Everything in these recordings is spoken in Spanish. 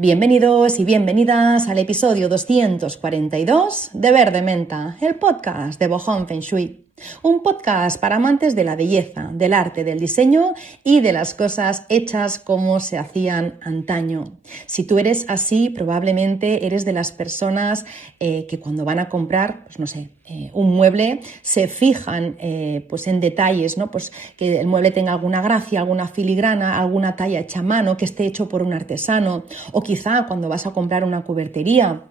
Bienvenidos y bienvenidas al episodio 242 de Verde Menta, el podcast de Bohong Feng Shui. Un podcast para amantes de la belleza, del arte, del diseño y de las cosas hechas como se hacían antaño. Si tú eres así, probablemente eres de las personas que cuando van a comprar, pues no sé, un mueble, se fijan pues en detalles, ¿no? Pues que el mueble tenga alguna gracia, alguna filigrana, alguna talla hecha a mano, que esté hecho por un artesano, o quizá cuando vas a comprar una cubertería,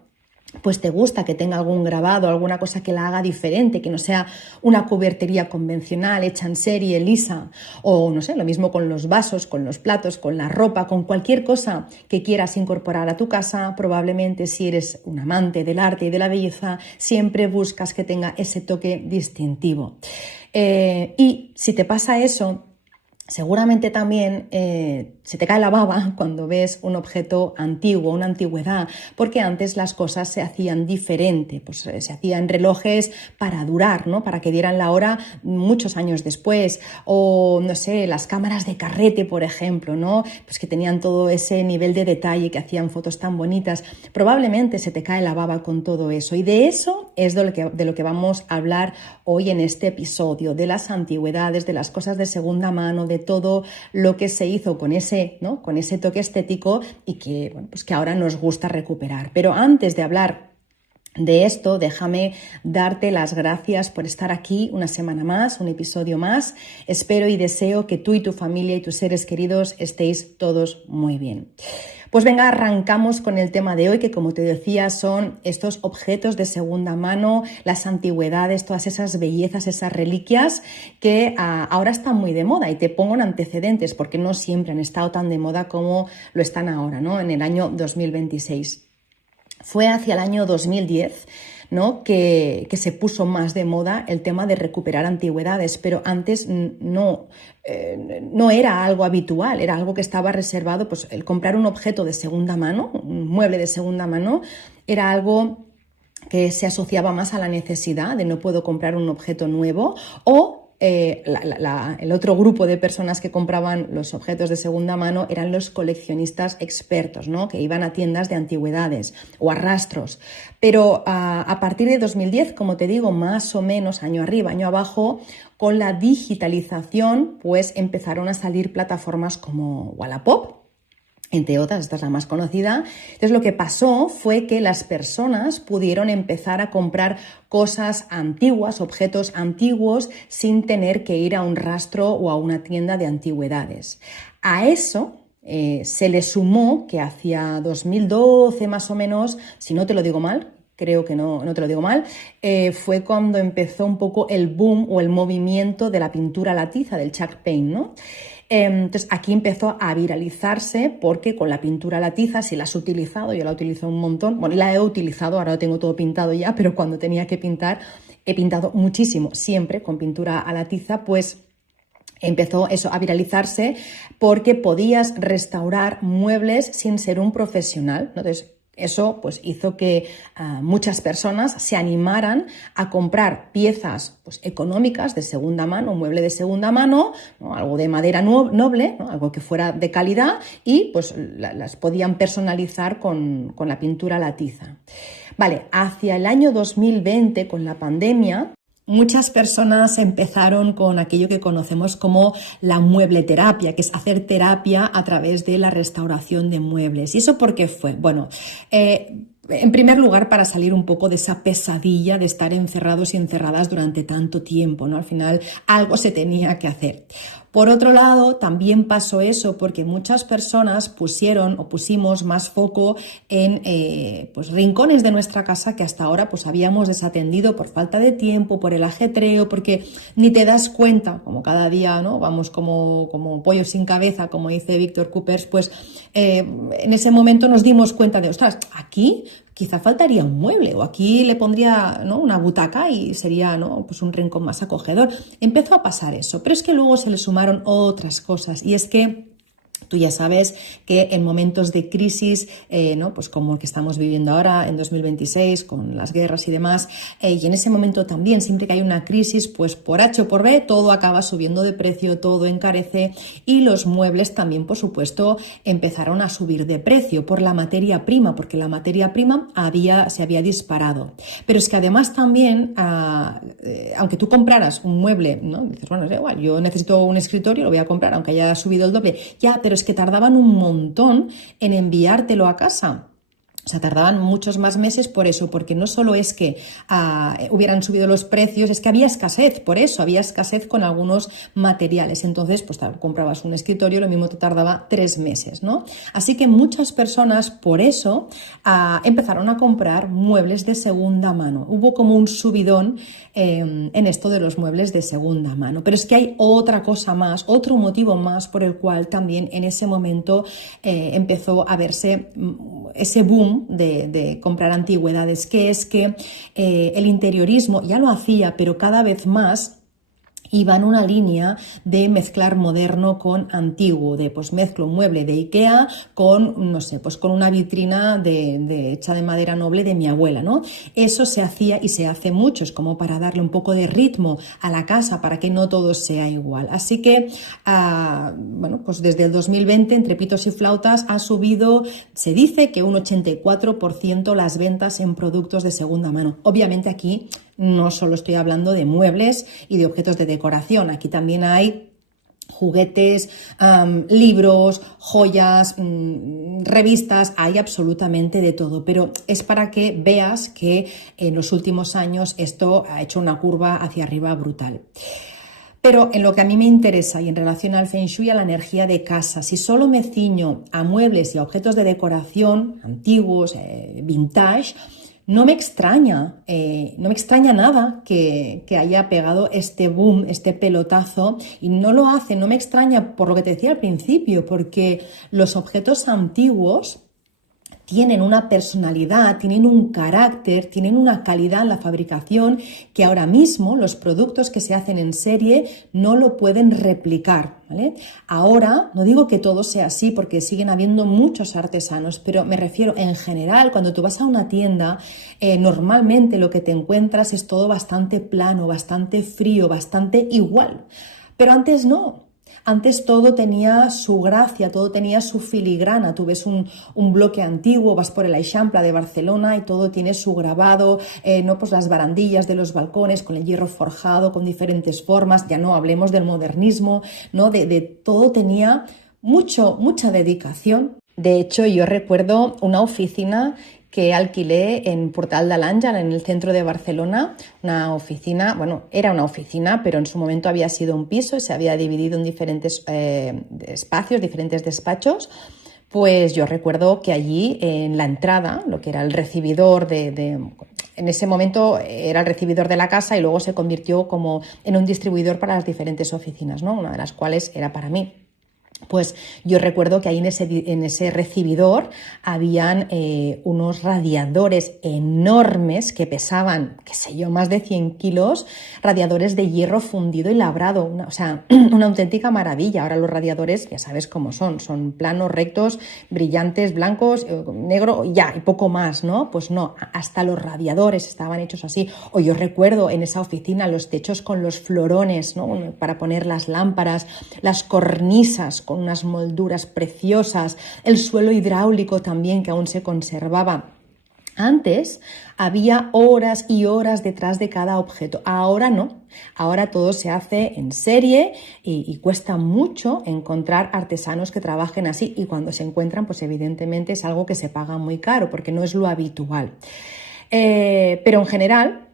pues te gusta que tenga algún grabado, alguna cosa que la haga diferente, que no sea una cubertería convencional, hecha en serie, lisa, o no sé, lo mismo con los vasos, con los platos, con la ropa, con cualquier cosa que quieras incorporar a tu casa. Probablemente si eres un amante del arte y de la belleza, siempre buscas que tenga ese toque distintivo. Y si te pasa eso, seguramente también se te cae la baba cuando ves un objeto antiguo, una antigüedad, porque antes las cosas se hacían diferente, pues se hacían relojes para durar, ¿no? Para que dieran la hora muchos años después, o no sé, las cámaras de carrete, por ejemplo, ¿no? Pues que tenían todo ese nivel de detalle, que hacían fotos tan bonitas. Probablemente se te cae la baba con todo eso, y de eso es de lo que vamos a hablar hoy en este episodio, de las antigüedades, de las cosas de segunda mano, de todo lo que se hizo con ese, ¿no? Con ese toque estético y que, bueno, pues que ahora nos gusta recuperar. Pero antes de hablar de esto, déjame darte las gracias por estar aquí una semana más, un episodio más. Espero y deseo que tú y tu familia y tus seres queridos estéis todos muy bien. Pues venga, arrancamos con el tema de hoy, que como te decía son estos objetos de segunda mano, las antigüedades, todas esas bellezas, esas reliquias que ahora están muy de moda. Y te pongo en antecedentes porque no siempre han estado tan de moda como lo están ahora, ¿no? En el año 2026. Fue hacia el año 2010, ¿no? que se puso más de moda el tema de recuperar antigüedades, pero antes no era algo habitual, era algo que estaba reservado, pues el comprar un objeto de segunda mano, un mueble de segunda mano, era algo que se asociaba más a la necesidad de no puedo comprar un objeto nuevo, o el otro grupo de personas que compraban los objetos de segunda mano eran los coleccionistas expertos, ¿no? Que iban a tiendas de antigüedades o a rastros. Pero a partir de 2010, como te digo, más o menos año arriba, año abajo, con la digitalización, pues empezaron a salir plataformas como Wallapop, entre otras, esta es la más conocida. Entonces lo que pasó fue que las personas pudieron empezar a comprar cosas antiguas, objetos antiguos, sin tener que ir a un rastro o a una tienda de antigüedades. A eso se le sumó que hacia 2012 más o menos, si no te lo digo mal, creo que no te lo digo mal, fue cuando empezó un poco el boom o el movimiento de la pintura a la tiza, del chalk paint, ¿no? Entonces aquí empezó a viralizarse porque con la pintura a la tiza, si la has utilizado, yo la utilizo un montón, bueno, la he utilizado, ahora lo tengo todo pintado ya, pero cuando tenía que pintar, he pintado muchísimo, siempre con pintura a la tiza, pues empezó eso a viralizarse porque podías restaurar muebles sin ser un profesional, ¿no? Entonces, eso pues hizo que muchas personas se animaran a comprar piezas pues, económicas de segunda mano, un mueble de segunda mano, ¿no? Algo de madera noble, ¿no? Algo que fuera de calidad, y pues las podían personalizar con la pintura a la tiza. Vale, hacia el año 2020, con la pandemia, muchas personas empezaron con aquello que conocemos como la muebleterapia, que es hacer terapia a través de la restauración de muebles. ¿Y eso por qué fue? Bueno, en primer lugar, para salir un poco de esa pesadilla de estar encerrados y encerradas durante tanto tiempo, ¿no? Al final, algo se tenía que hacer. Por otro lado, también pasó eso porque muchas personas pusimos más foco en pues, rincones de nuestra casa que hasta ahora pues, habíamos desatendido por falta de tiempo, por el ajetreo, porque ni te das cuenta, como cada día, ¿no? Vamos como pollos sin cabeza, como dice Víctor Coopers, pues en ese momento nos dimos cuenta de, ostras, aquí quizá faltaría un mueble, o aquí le pondría, ¿no? Una butaca y sería, ¿no? Pues un rincón más acogedor. Empezó a pasar eso, pero es que luego se le sumaron otras cosas, y es que Tú ya sabes que en momentos de crisis, ¿no? Pues como el que estamos viviendo ahora en 2026 con las guerras y demás, y en ese momento también, siempre que hay una crisis, pues por H o por B, todo acaba subiendo de precio, todo encarece y los muebles también, por supuesto, empezaron a subir de precio por la materia prima, porque la materia prima se había disparado. Pero es que además también, aunque tú compraras un mueble, ¿no? Dices, bueno, es igual, yo necesito un escritorio, lo voy a comprar, aunque haya subido el doble, ya, pero es que tardaban un montón en enviártelo a casa. O sea, tardaban muchos más meses por eso, porque no solo es que hubieran subido los precios, es que había escasez, por eso había escasez con algunos materiales. Entonces, pues comprabas un escritorio, lo mismo te tardaba 3 meses, ¿no? Así que muchas personas por eso empezaron a comprar muebles de segunda mano. Hubo como un subidón en esto de los muebles de segunda mano. Pero es que hay otra cosa más, otro motivo más por el cual también en ese momento empezó a verse ese boom de comprar antigüedades, que es que el interiorismo ya lo hacía, pero cada vez más iba en una línea de mezclar moderno con antiguo, de pues mezclo un mueble de Ikea con, no sé, pues con una vitrina hecha de madera noble de mi abuela, ¿no? Eso se hacía y se hace mucho, es como para darle un poco de ritmo a la casa, para que no todo sea igual. Así que, bueno, pues desde el 2020, entre pitos y flautas, ha subido, se dice que un 84% las ventas en productos de segunda mano. Obviamente aquí no solo estoy hablando de muebles y de objetos de decoración, aquí también hay juguetes, libros, joyas, revistas, hay absolutamente de todo, pero es para que veas que en los últimos años esto ha hecho una curva hacia arriba brutal. Pero en lo que a mí me interesa y en relación al Feng Shui, a la energía de casa, si solo me ciño a muebles y a objetos de decoración antiguos, vintage, no me extraña nada que haya pegado este boom, este pelotazo, y no lo hace, no me extraña por lo que te decía al principio, porque los objetos antiguos tienen una personalidad, tienen un carácter, tienen una calidad en la fabricación que ahora mismo los productos que se hacen en serie no lo pueden replicar, ¿vale? Ahora, no digo que todo sea así porque siguen habiendo muchos artesanos, pero me refiero en general, cuando tú vas a una tienda, normalmente lo que te encuentras es todo bastante plano, bastante frío, bastante igual. Pero antes no. Antes todo tenía su gracia, todo tenía su filigrana. Tú ves un bloque antiguo, vas por el Eixample de Barcelona y todo tiene su grabado, ¿no? Pues las barandillas de los balcones con el hierro forjado, con diferentes formas. Ya no hablemos del modernismo, ¿no? De todo tenía mucha dedicación. De hecho, yo recuerdo una oficina que alquilé en Portal de l'Àngel, en el centro de Barcelona, una oficina, bueno, era una oficina, pero en su momento había sido un piso y se había dividido en diferentes espacios, diferentes despachos. Pues yo recuerdo que allí en la entrada, lo que era el recibidor en ese momento era el recibidor de la casa y luego se convirtió como en un distribuidor para las diferentes oficinas, ¿no? Una de las cuales era para mí. Pues yo recuerdo que ahí en ese recibidor habían unos radiadores enormes que pesaban, qué sé yo, más de 100 kilos, radiadores de hierro fundido y labrado, una auténtica maravilla. Ahora los radiadores ya sabes cómo son planos, rectos, brillantes, blancos, negro y poco más, ¿no? Pues no, hasta los radiadores estaban hechos así. O yo recuerdo en esa oficina los techos con los florones, ¿no? Para poner las lámparas, las cornisas con unas molduras preciosas, el suelo hidráulico también que aún se conservaba. Antes había horas y horas detrás de cada objeto, ahora no, ahora todo se hace en serie y cuesta mucho encontrar artesanos que trabajen así, y cuando se encuentran, pues evidentemente es algo que se paga muy caro porque no es lo habitual. Pero en general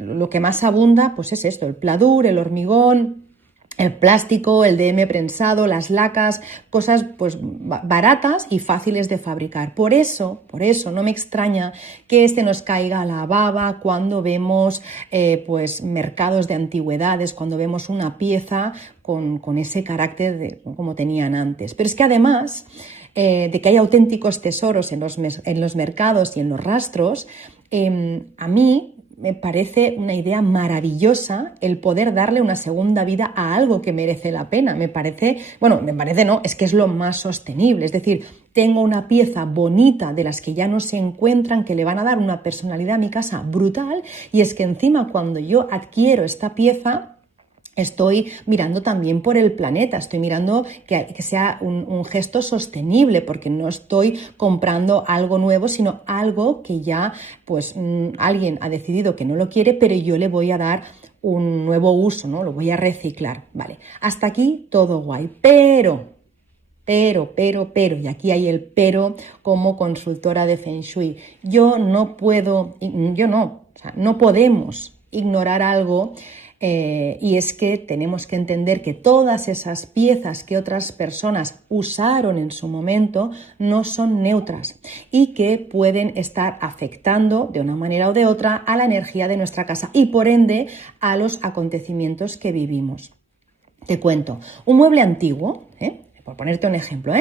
lo que más abunda pues es esto, el pladur, el hormigón, el plástico, el DM prensado, las lacas, cosas pues baratas y fáciles de fabricar. Por eso no me extraña que nos caiga a la baba cuando vemos pues mercados de antigüedades, cuando vemos una pieza con ese carácter como tenían antes. Pero es que además de que hay auténticos tesoros en los mercados y en los rastros, a mí me parece una idea maravillosa el poder darle una segunda vida a algo que merece la pena. Me parece no, es que es lo más sostenible. Es decir, tengo una pieza bonita de las que ya no se encuentran, que le van a dar una personalidad a mi casa brutal, y es que encima cuando yo adquiero esta pieza, estoy mirando también por el planeta, estoy mirando que sea un gesto sostenible, porque no estoy comprando algo nuevo, sino algo que ya alguien ha decidido que no lo quiere, pero yo le voy a dar un nuevo uso, ¿no? Lo voy a reciclar. Vale, hasta aquí todo guay, pero, y aquí hay el pero como consultora de Feng Shui. No podemos ignorar algo. Y es que tenemos que entender que todas esas piezas que otras personas usaron en su momento no son neutras y que pueden estar afectando de una manera o de otra a la energía de nuestra casa y por ende a los acontecimientos que vivimos. Te cuento, un mueble antiguo, por ponerte un ejemplo,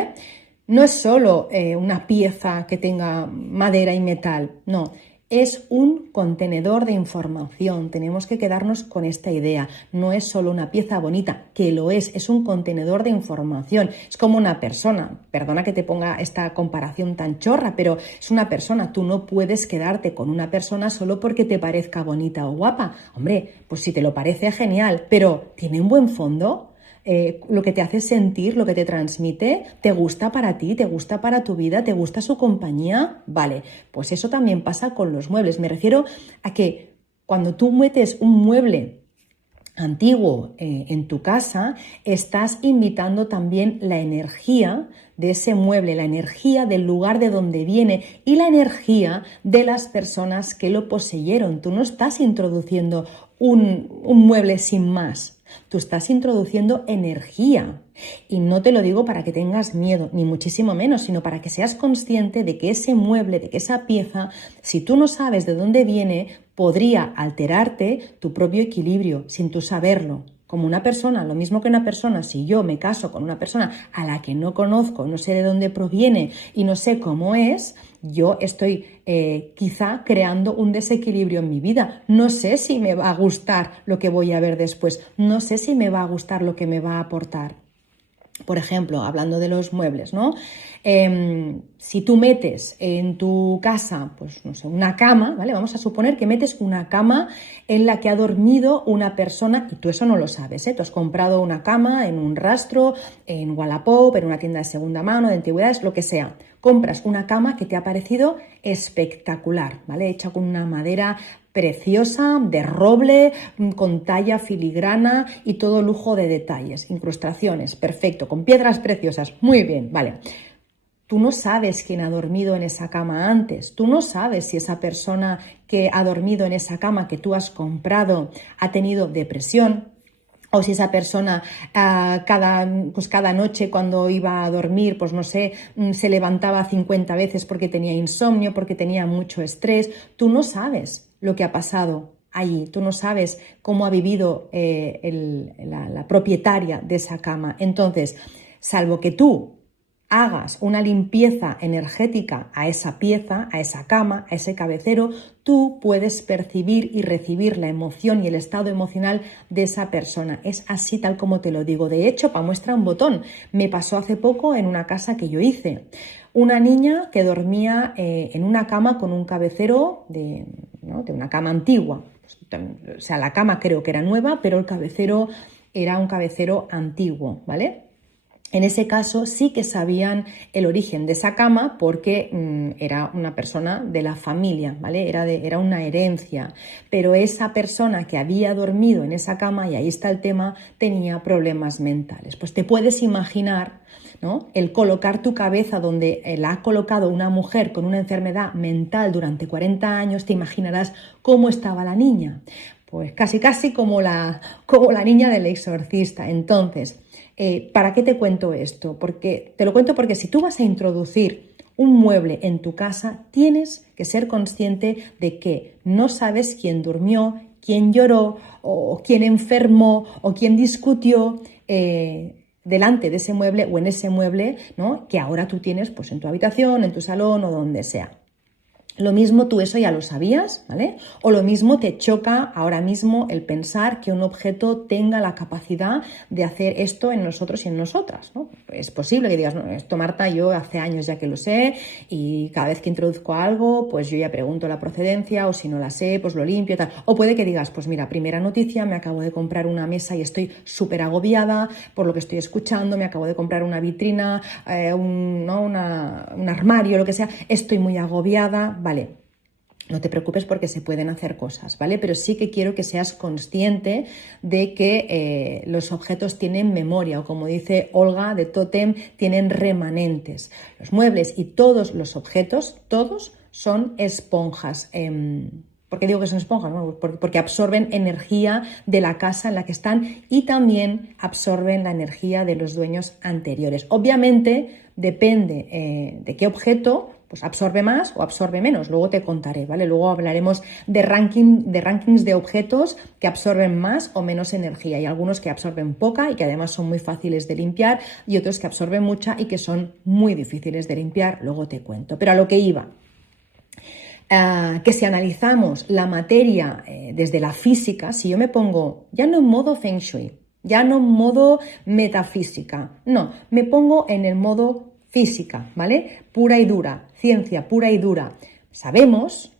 no es solo una pieza que tenga madera y metal, no. Es un contenedor de información. Tenemos que quedarnos con esta idea. No es solo una pieza bonita, que lo es un contenedor de información. Es como una persona. Perdona que te ponga esta comparación tan chorra, pero es una persona. Tú no puedes quedarte con una persona solo porque te parezca bonita o guapa. Hombre, pues si te lo parece, genial, pero ¿tiene un buen fondo? Lo que te hace sentir, lo que te transmite, ¿te gusta para ti? ¿Te gusta para tu vida? ¿Te gusta su compañía? Vale, pues eso también pasa con los muebles. Me refiero a que cuando tú metes un mueble antiguo en tu casa, estás invitando también la energía de ese mueble, la energía del lugar de donde viene y la energía de las personas que lo poseyeron. Tú no estás introduciendo un mueble sin más. Tú estás introduciendo energía y no te lo digo para que tengas miedo, ni muchísimo menos, sino para que seas consciente de que ese mueble, de que esa pieza, si tú no sabes de dónde viene, podría alterarte tu propio equilibrio sin tú saberlo. Como una persona, lo mismo que una persona, si yo me caso con una persona a la que no conozco, no sé de dónde proviene y no sé cómo es, yo estoy quizá creando un desequilibrio en mi vida. No sé si me va a gustar lo que voy a ver después, no sé si me va a gustar lo que me va a aportar. Por ejemplo, hablando de los muebles, ¿no? Si tú metes en tu casa, pues no sé, una cama, ¿vale? Vamos a suponer que metes una cama en la que ha dormido una persona y tú eso no lo sabes, ¿eh? Tú has comprado una cama en un rastro, en Wallapop, en una tienda de segunda mano, de antigüedades, lo que sea. Compras una cama que te ha parecido espectacular, ¿vale? Hecha con una madera preciosa, de roble, con talla filigrana y todo lujo de detalles, incrustaciones, perfecto, con piedras preciosas, muy bien, vale. Tú no sabes quién ha dormido en esa cama antes, tú no sabes si esa persona que ha dormido en esa cama que tú has comprado ha tenido depresión, o si esa persona cada noche cuando iba a dormir, pues no sé, se levantaba 50 veces porque tenía insomnio, porque tenía mucho estrés. Tú no sabes lo que ha pasado allí, tú no sabes cómo ha vivido la propietaria de esa cama. Entonces, salvo que tú hagas una limpieza energética a esa pieza, a esa cama, a ese cabecero, tú puedes percibir y recibir la emoción y el estado emocional de esa persona. Es así tal como te lo digo. De hecho, para muestra un botón, me pasó hace poco en una casa que yo hice. Una niña que dormía en una cama con un cabecero de una cama antigua. O sea, la cama creo que era nueva, pero el cabecero era un cabecero antiguo, ¿vale? En ese caso sí que sabían el origen de esa cama porque era una persona de la familia, ¿vale? Era una herencia, pero esa persona que había dormido en esa cama, y ahí está el tema, tenía problemas mentales. Pues te puedes imaginar, ¿no?, el colocar tu cabeza donde la ha colocado una mujer con una enfermedad mental durante 40 años, te imaginarás cómo estaba la niña. Pues casi como la niña del exorcista. Entonces, ¿para qué te cuento esto? Te lo cuento porque si tú vas a introducir un mueble en tu casa, tienes que ser consciente de que no sabes quién durmió, quién lloró, o quién enfermó, o quién discutió delante de ese mueble o en ese mueble, ¿no?, que ahora tú tienes pues, en tu habitación, en tu salón o donde sea. Lo mismo tú eso ya lo sabías, ¿vale? O lo mismo te choca ahora mismo el pensar que un objeto tenga la capacidad de hacer esto en nosotros y en nosotras, ¿no? Es posible que digas, no, esto Marta, yo hace años ya que lo sé y cada vez que introduzco algo, pues yo ya pregunto la procedencia o si no la sé, pues lo limpio, tal. O puede que digas, pues mira, primera noticia, me acabo de comprar una mesa y estoy súper agobiada por lo que estoy escuchando, me acabo de comprar una vitrina, un armario, lo que sea, estoy muy agobiada. Vale, no te preocupes porque se pueden hacer cosas, ¿vale? Pero sí que quiero que seas consciente de que los objetos tienen memoria, o como dice Olga de Totem, tienen remanentes. Los muebles y todos los objetos, todos son esponjas. ¿Por qué digo que son esponjas? Bueno, porque absorben energía de la casa en la que están y también absorben la energía de los dueños anteriores. Obviamente depende de qué objeto, pues absorbe más o absorbe menos. Luego te contaré, ¿vale? Luego hablaremos de rankings de objetos que absorben más o menos energía. Hay algunos que absorben poca y que además son muy fáciles de limpiar y otros que absorben mucha y que son muy difíciles de limpiar. Luego te cuento. Pero a lo que iba. Que si analizamos la materia desde la física, si yo me pongo ya no en modo Feng Shui, ya no en modo metafísica, no, me pongo en el modo física, ¿vale? Pura y dura, ciencia pura y dura. Sabemos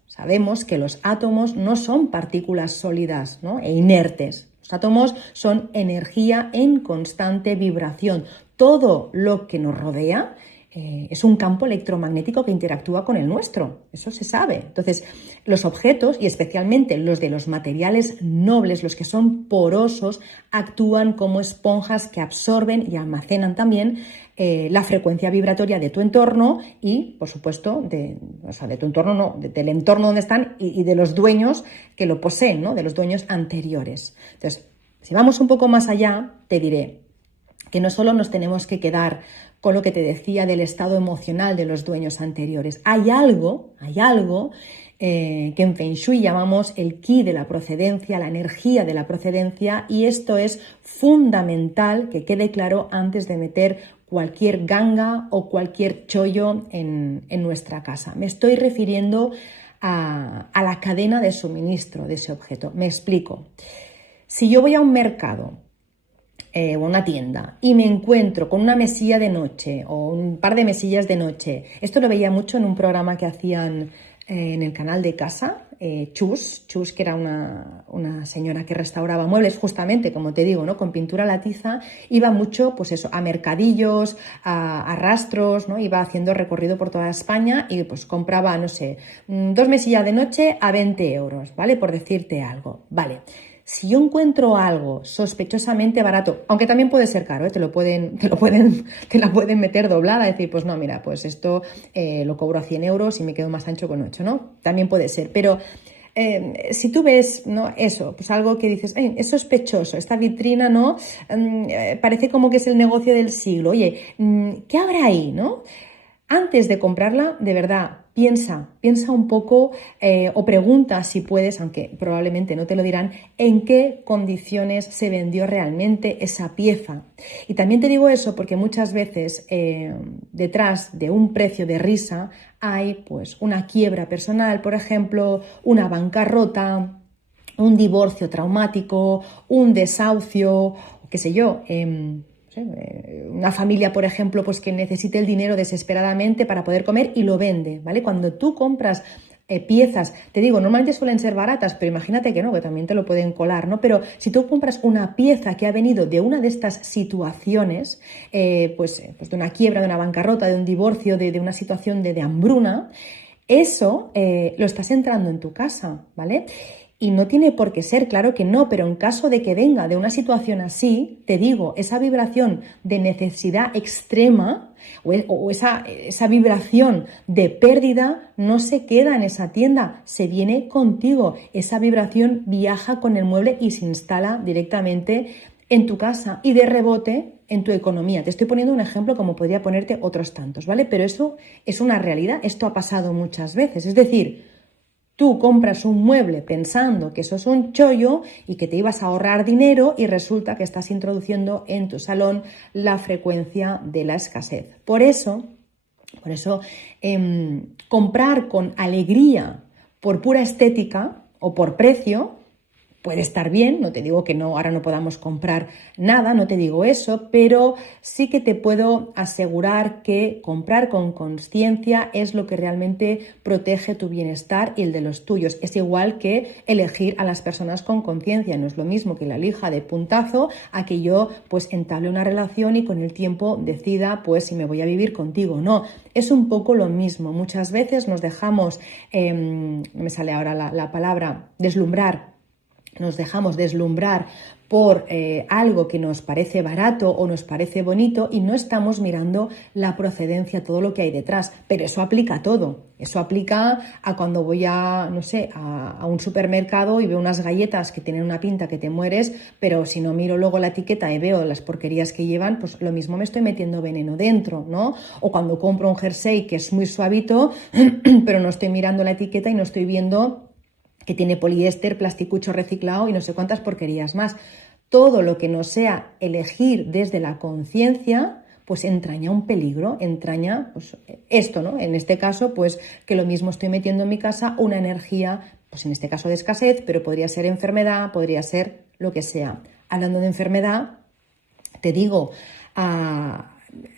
que los átomos no son partículas sólidas, ¿no? E inertes. Los átomos son energía en constante vibración. Todo lo que nos rodea es un campo electromagnético que interactúa con el nuestro, eso se sabe. Entonces, los objetos, y especialmente los de los materiales nobles, los que son porosos, actúan como esponjas que absorben y almacenan también la frecuencia vibratoria de tu entorno y, por supuesto, de tu entorno no, del entorno donde están y de los dueños que lo poseen, ¿no? De los dueños anteriores. Entonces, si vamos un poco más allá, te diré que no solo nos tenemos que quedar con lo que te decía del estado emocional de los dueños anteriores. Hay algo que en Feng Shui llamamos el ki de la procedencia, la energía de la procedencia, y esto es fundamental que quede claro antes de meter cualquier ganga o cualquier chollo en nuestra casa. Me estoy refiriendo a la cadena de suministro de ese objeto. Me explico. Si yo voy a un mercado o una tienda y me encuentro con una mesilla de noche o un par de mesillas de noche, esto lo veía mucho en un programa que hacían en el canal de casa, Chus, que era una señora que restauraba muebles, justamente, como te digo, ¿no? Con pintura a la tiza, iba mucho, pues eso, a mercadillos, a rastros, ¿no? Iba haciendo recorrido por toda España y pues compraba, no sé, 2 mesillas de noche a 20 euros, ¿vale? Por decirte algo, ¿vale? Si yo encuentro algo sospechosamente barato, aunque también puede ser caro, te la pueden meter doblada, decir, pues no, mira, pues esto lo cobro a 100 euros y me quedo más ancho con 8, ¿no? También puede ser, pero si tú ves, ¿no? Eso, pues algo que dices, es sospechoso, esta vitrina, ¿no? Parece como que es el negocio del siglo. Oye, ¿qué habrá ahí, no? Antes de comprarla, de verdad, piensa un poco o pregunta si puedes, aunque probablemente no te lo dirán, en qué condiciones se vendió realmente esa pieza. Y también te digo eso porque muchas veces detrás de un precio de risa hay pues una quiebra personal, por ejemplo, una bancarrota, un divorcio traumático, un desahucio, qué sé yo, una familia, por ejemplo, pues que necesite el dinero desesperadamente para poder comer y lo vende, ¿vale? Cuando tú compras piezas, te digo, normalmente suelen ser baratas, pero imagínate que no, que también te lo pueden colar, ¿no? Pero si tú compras una pieza que ha venido de una de estas situaciones, pues de una quiebra, de una bancarrota, de un divorcio, de una situación de hambruna, eso lo estás entrando en tu casa, ¿vale? Y no tiene por qué ser, claro que no, pero en caso de que venga de una situación así, te digo, esa vibración de necesidad extrema o esa vibración de pérdida no se queda en esa tienda, se viene contigo. Esa vibración viaja con el mueble y se instala directamente en tu casa y de rebote en tu economía. Te estoy poniendo un ejemplo como podría ponerte otros tantos, ¿vale? Pero eso es una realidad, esto ha pasado muchas veces, es decir, tú compras un mueble pensando que eso es un chollo y que te ibas a ahorrar dinero y resulta que estás introduciendo en tu salón la frecuencia de la escasez. Por eso Por eso, comprar con alegría por pura estética o por precio puede estar bien, no te digo que no, ahora no podamos comprar nada, no te digo eso, pero sí que te puedo asegurar que comprar con consciencia es lo que realmente protege tu bienestar y el de los tuyos. Es igual que elegir a las personas con conciencia, no es lo mismo que la elija de puntazo a que yo pues entable una relación y con el tiempo decida pues si me voy a vivir contigo o no. Es un poco lo mismo, muchas veces nos dejamos, no me sale ahora la palabra, nos dejamos deslumbrar por algo que nos parece barato o nos parece bonito y no estamos mirando la procedencia, todo lo que hay detrás. Pero eso aplica a todo. Eso aplica a cuando voy a, no sé, a un supermercado y veo unas galletas que tienen una pinta que te mueres, pero si no miro luego la etiqueta y veo las porquerías que llevan, pues lo mismo me estoy metiendo veneno dentro, ¿no? O cuando compro un jersey que es muy suavito, pero no estoy mirando la etiqueta y no estoy viendo que tiene poliéster, plasticucho reciclado y no sé cuántas porquerías más. Todo lo que no sea elegir desde la conciencia, pues entraña un peligro, entraña pues, esto, ¿no? En este caso, pues que lo mismo estoy metiendo en mi casa una energía, pues en este caso de escasez, pero podría ser enfermedad, podría ser lo que sea. Hablando de enfermedad, te digo,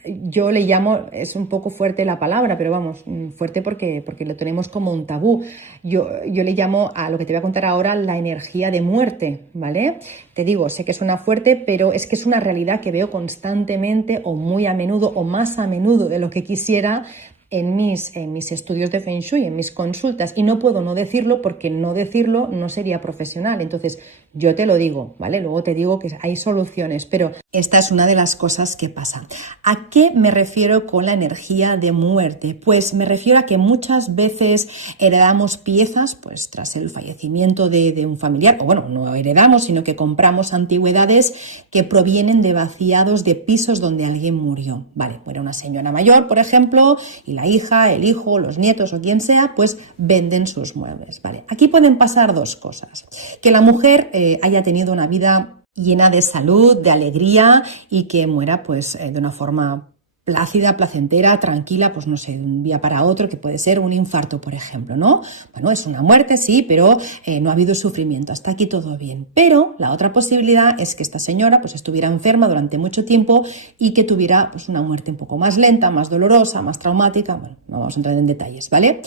yo le llamo, es un poco fuerte la palabra, pero vamos, fuerte porque lo tenemos como un tabú. Yo le llamo a lo que te voy a contar ahora la energía de muerte, ¿vale? Te digo, sé que suena fuerte, pero es que es una realidad que veo constantemente o muy a menudo o más a menudo de lo que quisiera en mis estudios de Feng Shui, en mis consultas, y no puedo no decirlo porque no decirlo no sería profesional. Entonces, yo te lo digo, ¿vale? Luego te digo que hay soluciones, pero esta es una de las cosas que pasa. ¿A qué me refiero con la energía de muerte? Pues me refiero a que muchas veces heredamos piezas, pues tras el fallecimiento de un familiar, o bueno, no heredamos, sino que compramos antigüedades que provienen de vaciados de pisos donde alguien murió. Vale, pues era una señora mayor, por ejemplo, y la hija, el hijo, los nietos o quien sea, pues venden sus muebles. Vale, aquí pueden pasar dos cosas. Que la mujer haya tenido una vida llena de salud, de alegría y que muera pues de una forma plácida, placentera, tranquila, pues no sé, de un día para otro, que puede ser un infarto, por ejemplo, ¿no? Bueno, es una muerte, sí, pero no ha habido sufrimiento, hasta aquí todo bien. Pero la otra posibilidad es que esta señora pues estuviera enferma durante mucho tiempo y que tuviera pues una muerte un poco más lenta, más dolorosa, más traumática. Bueno, no vamos a entrar en detalles, ¿vale?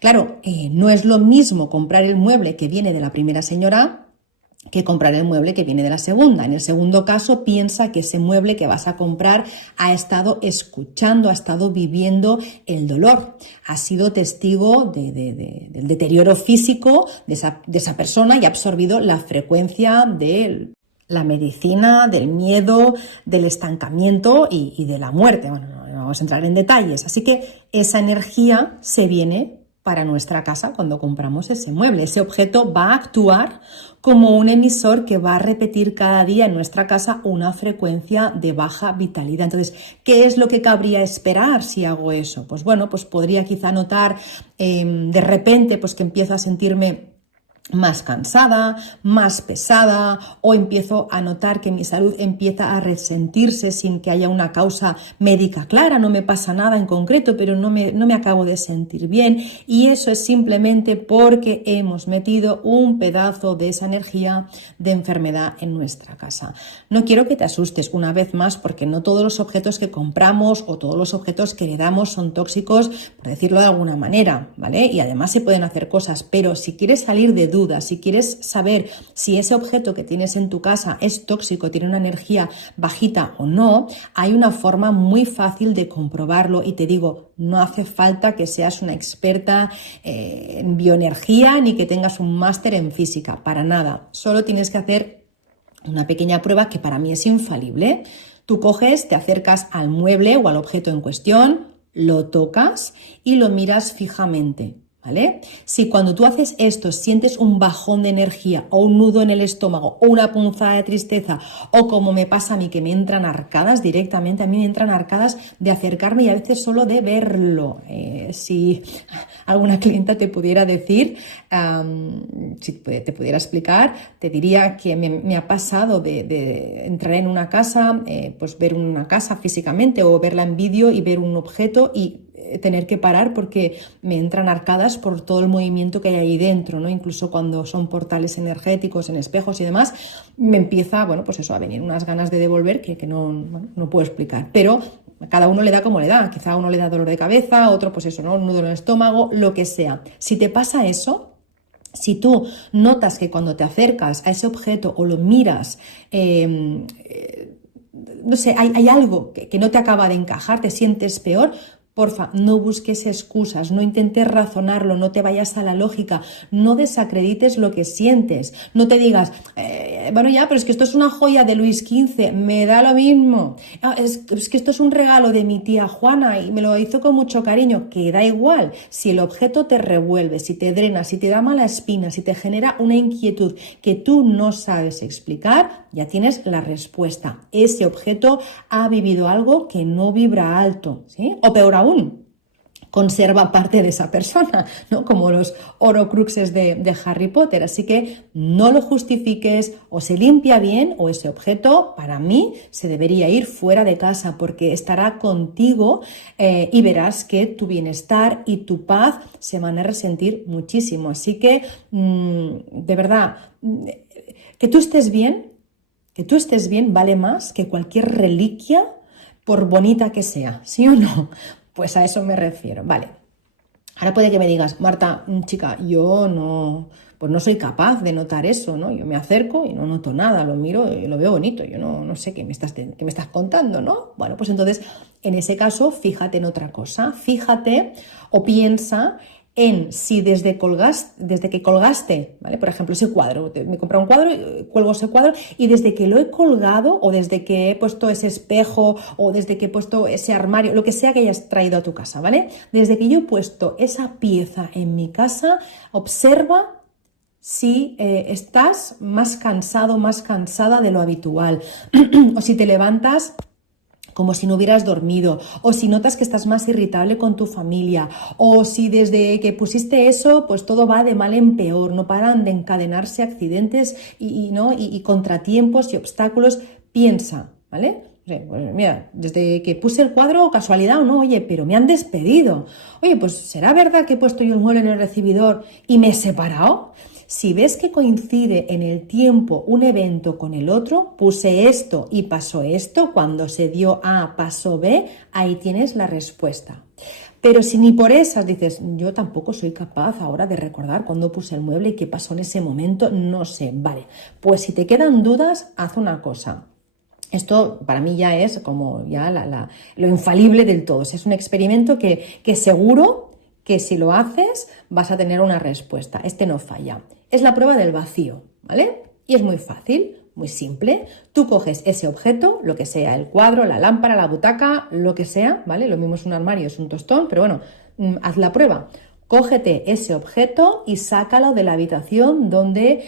Claro, no es lo mismo comprar el mueble que viene de la primera señora que comprar el mueble que viene de la segunda. En el segundo caso, piensa que ese mueble que vas a comprar ha estado escuchando, ha estado viviendo el dolor, ha sido testigo del deterioro físico de esa persona y ha absorbido la frecuencia de la medicina, del miedo, del estancamiento y de la muerte. Bueno, no vamos a entrar en detalles. Así que esa energía se viene para nuestra casa cuando compramos ese mueble. Ese objeto va a actuar como un emisor que va a repetir cada día en nuestra casa una frecuencia de baja vitalidad. Entonces, ¿qué es lo que cabría esperar si hago eso? Pues bueno, pues podría quizá notar de repente pues que empiezo a sentirme más cansada, más pesada, o empiezo a notar que mi salud empieza a resentirse sin que haya una causa médica clara. No me pasa nada en concreto, pero no me acabo de sentir bien, y eso es simplemente porque hemos metido un pedazo de esa energía de enfermedad en nuestra casa. No quiero que te asustes una vez más, porque no todos los objetos que compramos o todos los objetos que heredamos son tóxicos, por decirlo de alguna manera, ¿vale? Y además se pueden hacer cosas, pero si quieres salir de dudas, si quieres saber si ese objeto que tienes en tu casa es tóxico, tiene una energía bajita o no, hay una forma muy fácil de comprobarlo, y te digo, no hace falta que seas una experta en bioenergía ni que tengas un máster en física, para nada. Solo tienes que hacer una pequeña prueba que para mí es infalible. Tú coges, te acercas al mueble o al objeto en cuestión, lo tocas y lo miras fijamente, ¿vale? Si cuando tú haces esto sientes un bajón de energía o un nudo en el estómago o una punzada de tristeza, o como me pasa a mí que me entran arcadas directamente, a mí me entran arcadas de acercarme y a veces solo de verlo. Si alguna clienta te pudiera decir, si te pudiera explicar, te diría que me ha pasado de entrar en una casa, pues ver una casa físicamente o verla en vídeo y ver un objeto y tener que parar porque me entran arcadas por todo el movimiento que hay ahí dentro, ¿no? Incluso cuando son portales energéticos, en espejos y demás, me empieza, bueno, pues eso, a venir unas ganas de devolver que no, bueno, no puedo explicar. Pero a cada uno le da como le da. Quizá a uno le da dolor de cabeza, a otro, pues eso, ¿no? Un nudo en el estómago, lo que sea. Si te pasa eso, si tú notas que cuando te acercas a ese objeto o lo miras, no sé, hay algo que no te acaba de encajar, te sientes peor, porfa, no busques excusas, no intentes razonarlo, no te vayas a la lógica, no desacredites lo que sientes, no te digas, bueno ya, pero es que esto es una joya de Luis XV, me da lo mismo, es que esto es un regalo de mi tía Juana y me lo hizo con mucho cariño, que da igual, si el objeto te revuelve, si te drena, si te da mala espina, si te genera una inquietud que tú no sabes explicar, ya tienes la respuesta. Ese objeto ha vivido algo que no vibra alto, ¿sí? O peor aún, conserva parte de esa persona, ¿no? Como los horocruxes de Harry Potter. Así que no lo justifiques, o se limpia bien o ese objeto, para mí, se debería ir fuera de casa porque estará contigo y verás que tu bienestar y tu paz se van a resentir muchísimo. Así que, de verdad, que tú estés bien, vale más que cualquier reliquia, por bonita que sea, ¿sí o no? Pues a eso me refiero, vale. Ahora puede que me digas, Marta, chica, yo no, pues no soy capaz de notar eso, ¿no? Yo me acerco y no noto nada, lo miro y lo veo bonito, yo no sé qué me estás contando, ¿no? Bueno, pues entonces, en ese caso, fíjate en otra cosa, fíjate o piensa en si desde que colgaste, ¿vale? Por ejemplo, ese cuadro, me he comprado un cuadro, cuelgo ese cuadro y desde que lo he colgado o desde que he puesto ese espejo o desde que he puesto ese armario, lo que sea que hayas traído a tu casa, ¿vale? Desde que yo he puesto esa pieza en mi casa, observa si estás más cansado, más cansada de lo habitual o si te levantas como si no hubieras dormido, o si notas que estás más irritable con tu familia, o si desde que pusiste eso, pues todo va de mal en peor, no paran de encadenarse accidentes y contratiempos y obstáculos. Piensa, ¿vale? Pues mira, desde que puse el cuadro, casualidad o no, oye, pero me han despedido. Oye, pues ¿será verdad que he puesto yo el mueble en el recibidor y me he separado? Si ves que coincide en el tiempo un evento con el otro, puse esto y pasó esto, cuando se dio A, pasó B, ahí tienes la respuesta. Pero si ni por esas dices, yo tampoco soy capaz ahora de recordar cuándo puse el mueble y qué pasó en ese momento, no sé, vale. Pues si te quedan dudas, haz una cosa. Esto para mí ya es como ya lo infalible del todo. Es un experimento que seguro que si lo haces vas a tener una respuesta. Este no falla. Es la prueba del vacío, ¿vale? Y es muy fácil, muy simple. Tú coges ese objeto, lo que sea, el cuadro, la lámpara, la butaca, lo que sea, ¿vale? Lo mismo es un armario, es un tostón, pero bueno, haz la prueba. Cógete ese objeto y sácalo de la habitación donde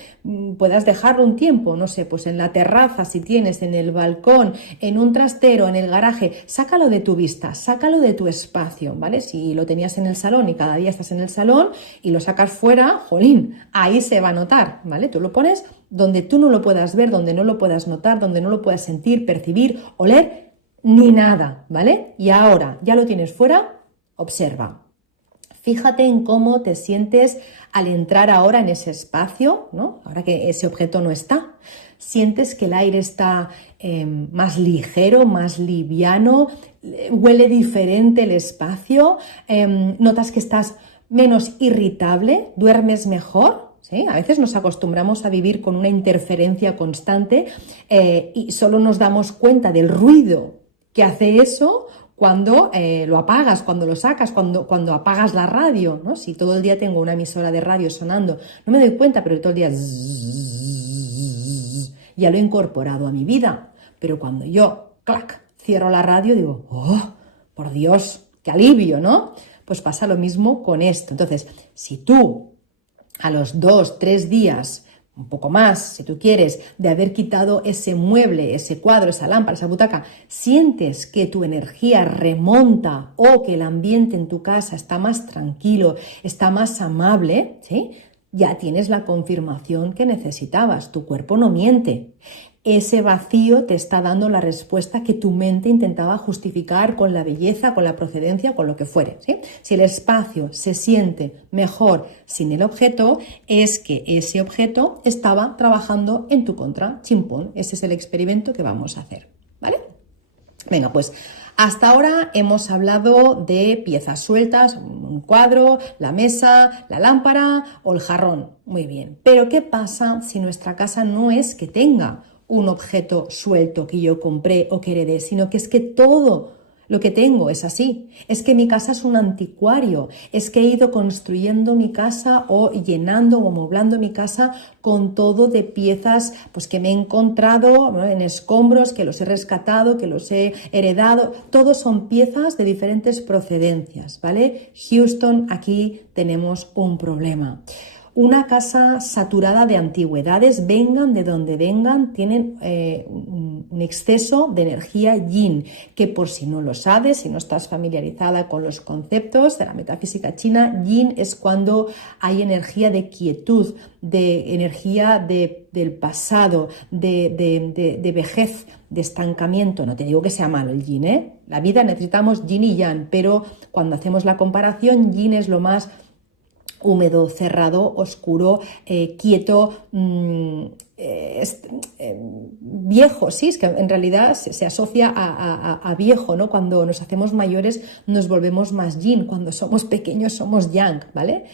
puedas dejarlo un tiempo, no sé, pues en la terraza, si tienes, en el balcón, en un trastero, en el garaje, sácalo de tu vista, sácalo de tu espacio, ¿vale? Si lo tenías en el salón y cada día estás en el salón y lo sacas fuera, jolín, ahí se va a notar, ¿vale? Tú lo pones donde tú no lo puedas ver, donde no lo puedas notar, donde no lo puedas sentir, percibir, oler, ni nada, ¿vale? Y ahora, ya lo tienes fuera, observa. Fíjate en cómo te sientes al entrar ahora en ese espacio, ¿no? Ahora que ese objeto no está. Sientes que el aire está más ligero, más liviano, huele diferente el espacio, notas que estás menos irritable, duermes mejor. ¿Sí? A veces nos acostumbramos a vivir con una interferencia constante y solo nos damos cuenta del ruido que hace eso cuando lo apagas, cuando lo sacas, cuando apagas la radio, ¿no? Si todo el día tengo una emisora de radio sonando, no me doy cuenta, pero todo el día ya lo he incorporado a mi vida. Pero cuando yo, clac, cierro la radio, digo, oh, por Dios, qué alivio, ¿no? Pues pasa lo mismo con esto. Entonces, si tú a los 2, 3 días, un poco más, si tú quieres, de haber quitado ese mueble, ese cuadro, esa lámpara, esa butaca, sientes que tu energía remonta o que el ambiente en tu casa está más tranquilo, está más amable, ¿sí? Ya tienes la confirmación que necesitabas, tu cuerpo no miente. Ese vacío te está dando la respuesta que tu mente intentaba justificar con la belleza, con la procedencia, con lo que fuere, ¿sí? Si el espacio se siente mejor sin el objeto, es que ese objeto estaba trabajando en tu contra. Chimpón, ese es el experimento que vamos a hacer, ¿vale? Venga, pues hasta ahora hemos hablado de piezas sueltas, un cuadro, la mesa, la lámpara o el jarrón. Muy bien, pero ¿qué pasa si nuestra casa no es que tenga un objeto suelto que yo compré o que heredé, sino que es que todo lo que tengo es así? Es que mi casa es un anticuario, es que he ido construyendo mi casa o llenando o amoblando mi casa con todo de piezas pues, que me he encontrado, ¿no?, en escombros, que los he rescatado, que los he heredado. Todos son piezas de diferentes procedencias, ¿vale? Houston, aquí tenemos un problema. Una casa saturada de antigüedades, vengan de donde vengan, tienen un exceso de energía yin, que por si no lo sabes, si no estás familiarizada con los conceptos de la metafísica china, yin es cuando hay energía de quietud, de energía del pasado, de vejez, de estancamiento. No te digo que sea malo el yin, ¿eh? La vida necesitamos yin y yang, pero cuando hacemos la comparación, yin es lo más húmedo, cerrado, oscuro, quieto, viejo. Sí, es que en realidad se asocia a viejo, ¿no? Cuando nos hacemos mayores nos volvemos más yin, cuando somos pequeños somos yang, ¿vale?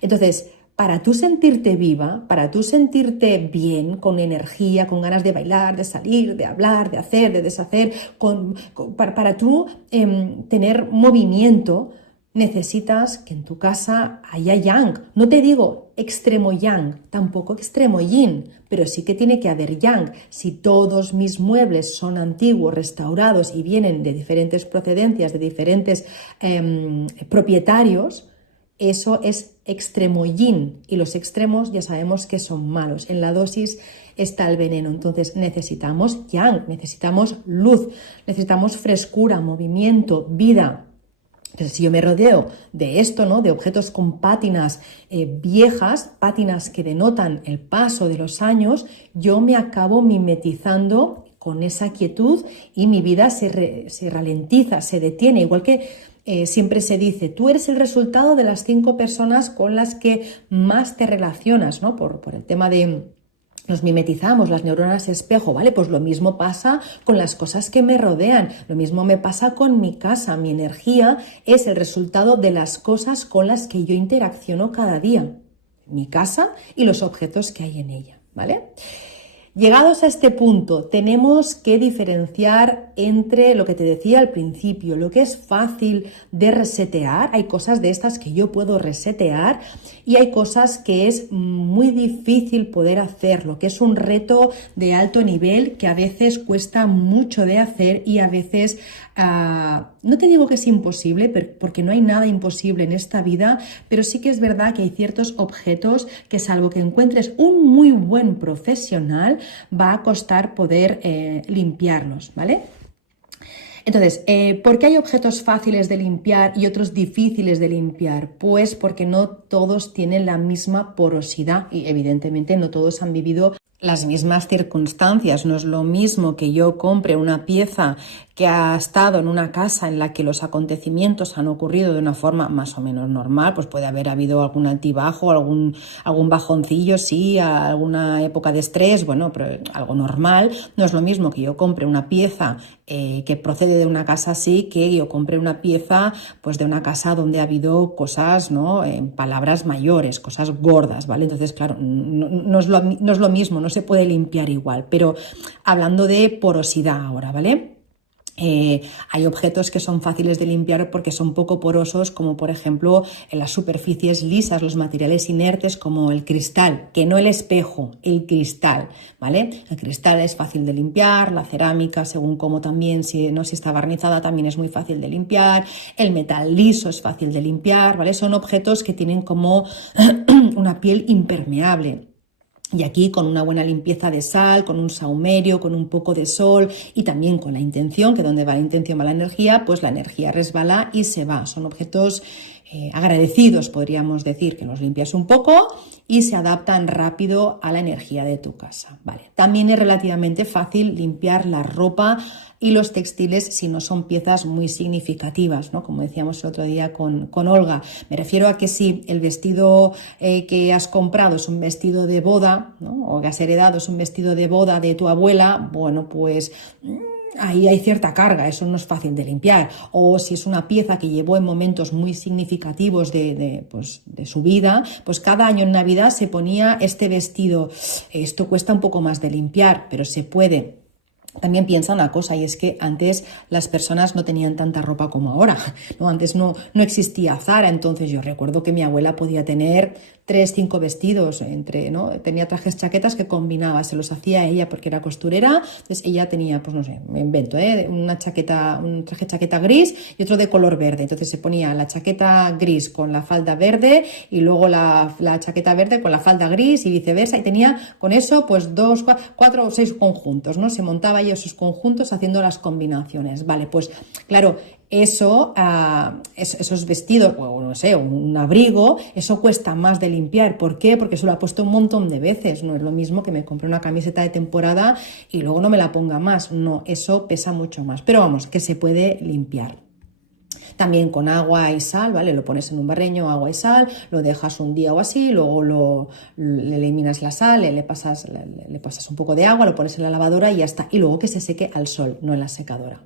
Entonces, para tú sentirte viva, para tú sentirte bien, con energía, con ganas de bailar, de salir, de hablar, de hacer, de deshacer, para tú tener movimiento, necesitas que en tu casa haya yang. No te digo extremo yang, tampoco extremo yin, pero sí que tiene que haber yang. Si todos mis muebles son antiguos, restaurados y vienen de diferentes procedencias, de diferentes propietarios, eso es extremo yin, y los extremos ya sabemos que son malos. En la dosis está el veneno. Entonces necesitamos yang, necesitamos luz, necesitamos frescura, movimiento, vida. Entonces, si yo me rodeo de esto, ¿no?, de objetos con pátinas viejas, pátinas que denotan el paso de los años, yo me acabo mimetizando con esa quietud y mi vida se ralentiza, se detiene. Igual que siempre se dice, tú eres el resultado de las 5 personas con las que más te relacionas, ¿no? Por el tema de... Nos mimetizamos, las neuronas espejo, ¿vale? Pues lo mismo pasa con las cosas que me rodean, lo mismo me pasa con mi casa. Mi energía es el resultado de las cosas con las que yo interacciono cada día, mi casa y los objetos que hay en ella, ¿vale? Llegados a este punto, tenemos que diferenciar entre lo que te decía al principio, lo que es fácil de resetear. Hay cosas de estas que yo puedo resetear y hay cosas que es muy difícil poder hacerlo, que es un reto de alto nivel que a veces cuesta mucho de hacer y a veces, no te digo que es imposible, porque no hay nada imposible en esta vida, pero sí que es verdad que hay ciertos objetos que, salvo que encuentres un muy buen profesional, va a costar poder limpiarlos, ¿vale? Entonces, ¿por qué hay objetos fáciles de limpiar y otros difíciles de limpiar? Pues porque no todos tienen la misma porosidad y evidentemente no todos han vivido las mismas circunstancias. No es lo mismo que yo compre una pieza que ha estado en una casa en la que los acontecimientos han ocurrido de una forma más o menos normal, pues puede haber habido algún altibajo, algún bajoncillo, sí, alguna época de estrés, bueno, pero algo normal. No es lo mismo que yo compre una pieza que procede de una casa así, que yo compre una pieza pues de una casa donde ha habido cosas, ¿no?, palabras mayores, cosas gordas, ¿vale? Entonces, claro, no es lo mismo, no se puede limpiar igual, pero hablando de porosidad ahora, ¿vale? Hay objetos que son fáciles de limpiar porque son poco porosos, como por ejemplo en las superficies lisas, los materiales inertes como el cristal, que no el espejo, el cristal, ¿vale? El cristal es fácil de limpiar, la cerámica, según como también, si está barnizada, también es muy fácil de limpiar, el metal liso es fácil de limpiar, ¿vale? Son objetos que tienen como una piel impermeable. Y aquí con una buena limpieza de sal, con un saumerio, con un poco de sol y también con la intención, que donde va la intención va la energía, pues la energía resbala y se va. Son objetos agradecidos, podríamos decir, que los limpias un poco y se adaptan rápido a la energía de tu casa. Vale. También es relativamente fácil limpiar la ropa y los textiles si no son piezas muy significativas, ¿no? Como decíamos el otro día con Olga. Me refiero a que si el vestido que has comprado es un vestido de boda, ¿no? O que has heredado es un vestido de boda de tu abuela, bueno, pues ahí hay cierta carga, eso no es fácil de limpiar. O si es una pieza que llevó en momentos muy significativos de su vida, pues cada año en Navidad se ponía este vestido. Esto cuesta un poco más de limpiar, pero se puede. También piensa una cosa, y es que antes las personas no tenían tanta ropa como ahora, ¿no? Antes no existía Zara, entonces yo recuerdo que mi abuela podía tener 3, 5 vestidos, ¿no? Tenía trajes, chaquetas que combinaba, se los hacía ella porque era costurera, entonces ella tenía, pues no sé, me invento, un traje chaqueta gris y otro de color verde, entonces se ponía la chaqueta gris con la falda verde y luego la chaqueta verde con la falda gris y viceversa, y tenía con eso pues 2, 4 o 6 conjuntos, ¿no? Se montaba ellos sus conjuntos haciendo las combinaciones, vale, pues claro, esos vestidos, o no sé, un abrigo, eso cuesta más de limpiar. ¿Por qué? Porque se lo ha puesto un montón de veces. No es lo mismo que me compre una camiseta de temporada y luego no me la ponga más. No, eso pesa mucho más. Pero vamos, que se puede limpiar. También con agua y sal, ¿vale? Lo pones en un barreño, agua y sal, lo dejas un día o así, luego le eliminas la sal, le pasas un poco de agua, lo pones en la lavadora y ya está. Y luego que se seque al sol, no en la secadora.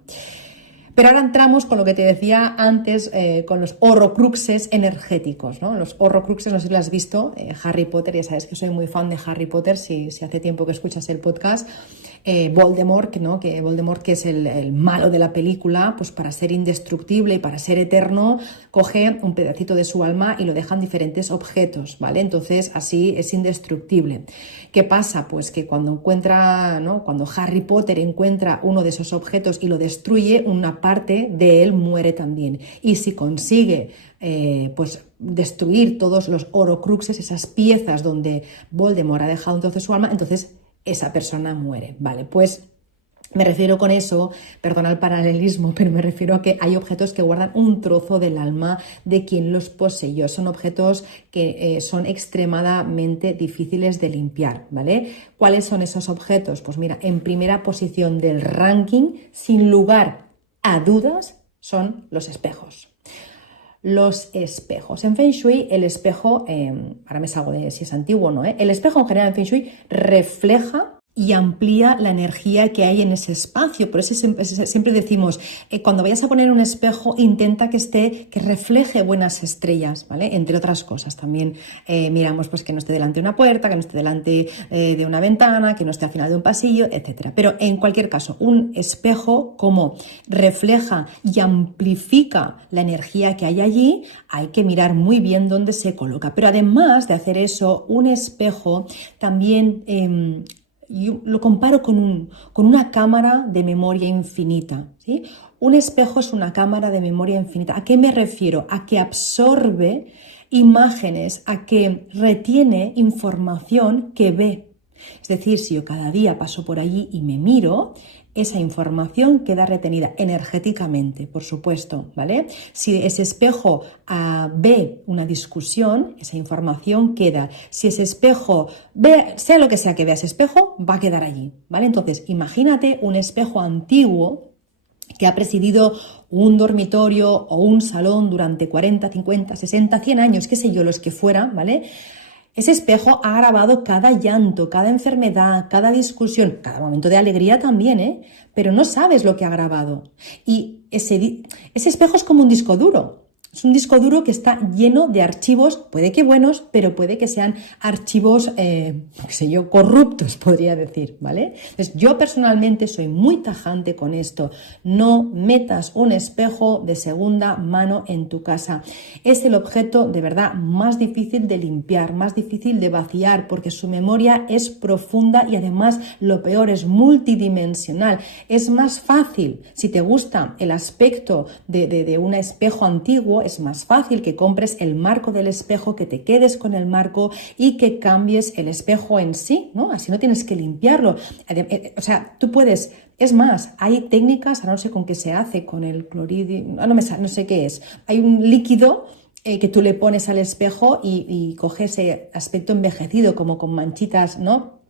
Pero ahora entramos con lo que te decía antes, con los horrocruxes energéticos, ¿no? Los horrocruxes, no sé si lo has visto, Harry Potter, ya sabes que soy muy fan de Harry Potter, si hace tiempo que escuchas el podcast. Voldemort, ¿no? Voldemort, que es el malo de la película, pues para ser indestructible y para ser eterno, coge un pedacito de su alma y lo deja en diferentes objetos, ¿vale? Entonces así es indestructible. ¿Qué pasa? Pues que cuando Harry Potter encuentra uno de esos objetos y lo destruye, una parte de él muere también. Y si consigue pues destruir todos los horocruxes, esas piezas donde Voldemort ha dejado entonces su alma, entonces esa persona muere, ¿vale? Pues me refiero con eso, perdona el paralelismo, pero me refiero a que hay objetos que guardan un trozo del alma de quien los poseyó. Son objetos que son extremadamente difíciles de limpiar, ¿vale? ¿Cuáles son esos objetos? Pues mira, en primera posición del ranking, sin lugar a dudas, son los espejos. Los espejos. En Feng Shui, el espejo, ahora me salgo de si es antiguo o no, el espejo en general en Feng Shui refleja y amplía la energía que hay en ese espacio. Por eso siempre decimos, cuando vayas a poner un espejo, intenta que refleje buenas estrellas, ¿vale? Entre otras cosas. También miramos pues que no esté delante de una puerta, que no esté delante de una ventana, que no esté al final de un pasillo, etcétera. Pero en cualquier caso, un espejo, como refleja y amplifica la energía que hay allí, hay que mirar muy bien dónde se coloca. Pero además de hacer eso, un espejo también yo lo comparo con una cámara de memoria infinita, ¿sí? Un espejo es una cámara de memoria infinita. ¿A qué me refiero? A que absorbe imágenes, a que retiene información que ve. Es decir, si yo cada día paso por allí y me miro, esa información queda retenida energéticamente, por supuesto, ¿vale? Si ese espejo ve una discusión, esa información queda. Si ese espejo ve, sea lo que sea que vea ese espejo, va a quedar allí, ¿vale? Entonces, imagínate un espejo antiguo que ha presidido un dormitorio o un salón durante 40, 50, 60, 100 años, qué sé yo, los que fueran, ¿vale? Ese espejo ha grabado cada llanto, cada enfermedad, cada discusión, cada momento de alegría también, pero no sabes lo que ha grabado. Y ese espejo es como un disco duro. Es un disco duro que está lleno de archivos, puede que buenos, pero puede que sean archivos, corruptos, podría decir, ¿vale? Entonces, yo personalmente soy muy tajante con esto. No metas un espejo de segunda mano en tu casa. Es el objeto, de verdad, más difícil de limpiar, más difícil de vaciar, porque su memoria es profunda y además, lo peor, es multidimensional. Es más fácil, si te gusta el aspecto de un espejo antiguo, es más fácil que compres el marco del espejo, que te quedes con el marco y que cambies el espejo en sí, ¿no? Así no tienes que limpiarlo. O sea, tú puedes, es más, hay técnicas, ahora no sé con qué se hace, con el clorhidrato, no sé qué es, hay un líquido que tú le pones al espejo y coge ese aspecto envejecido, como con manchitas, ¿no?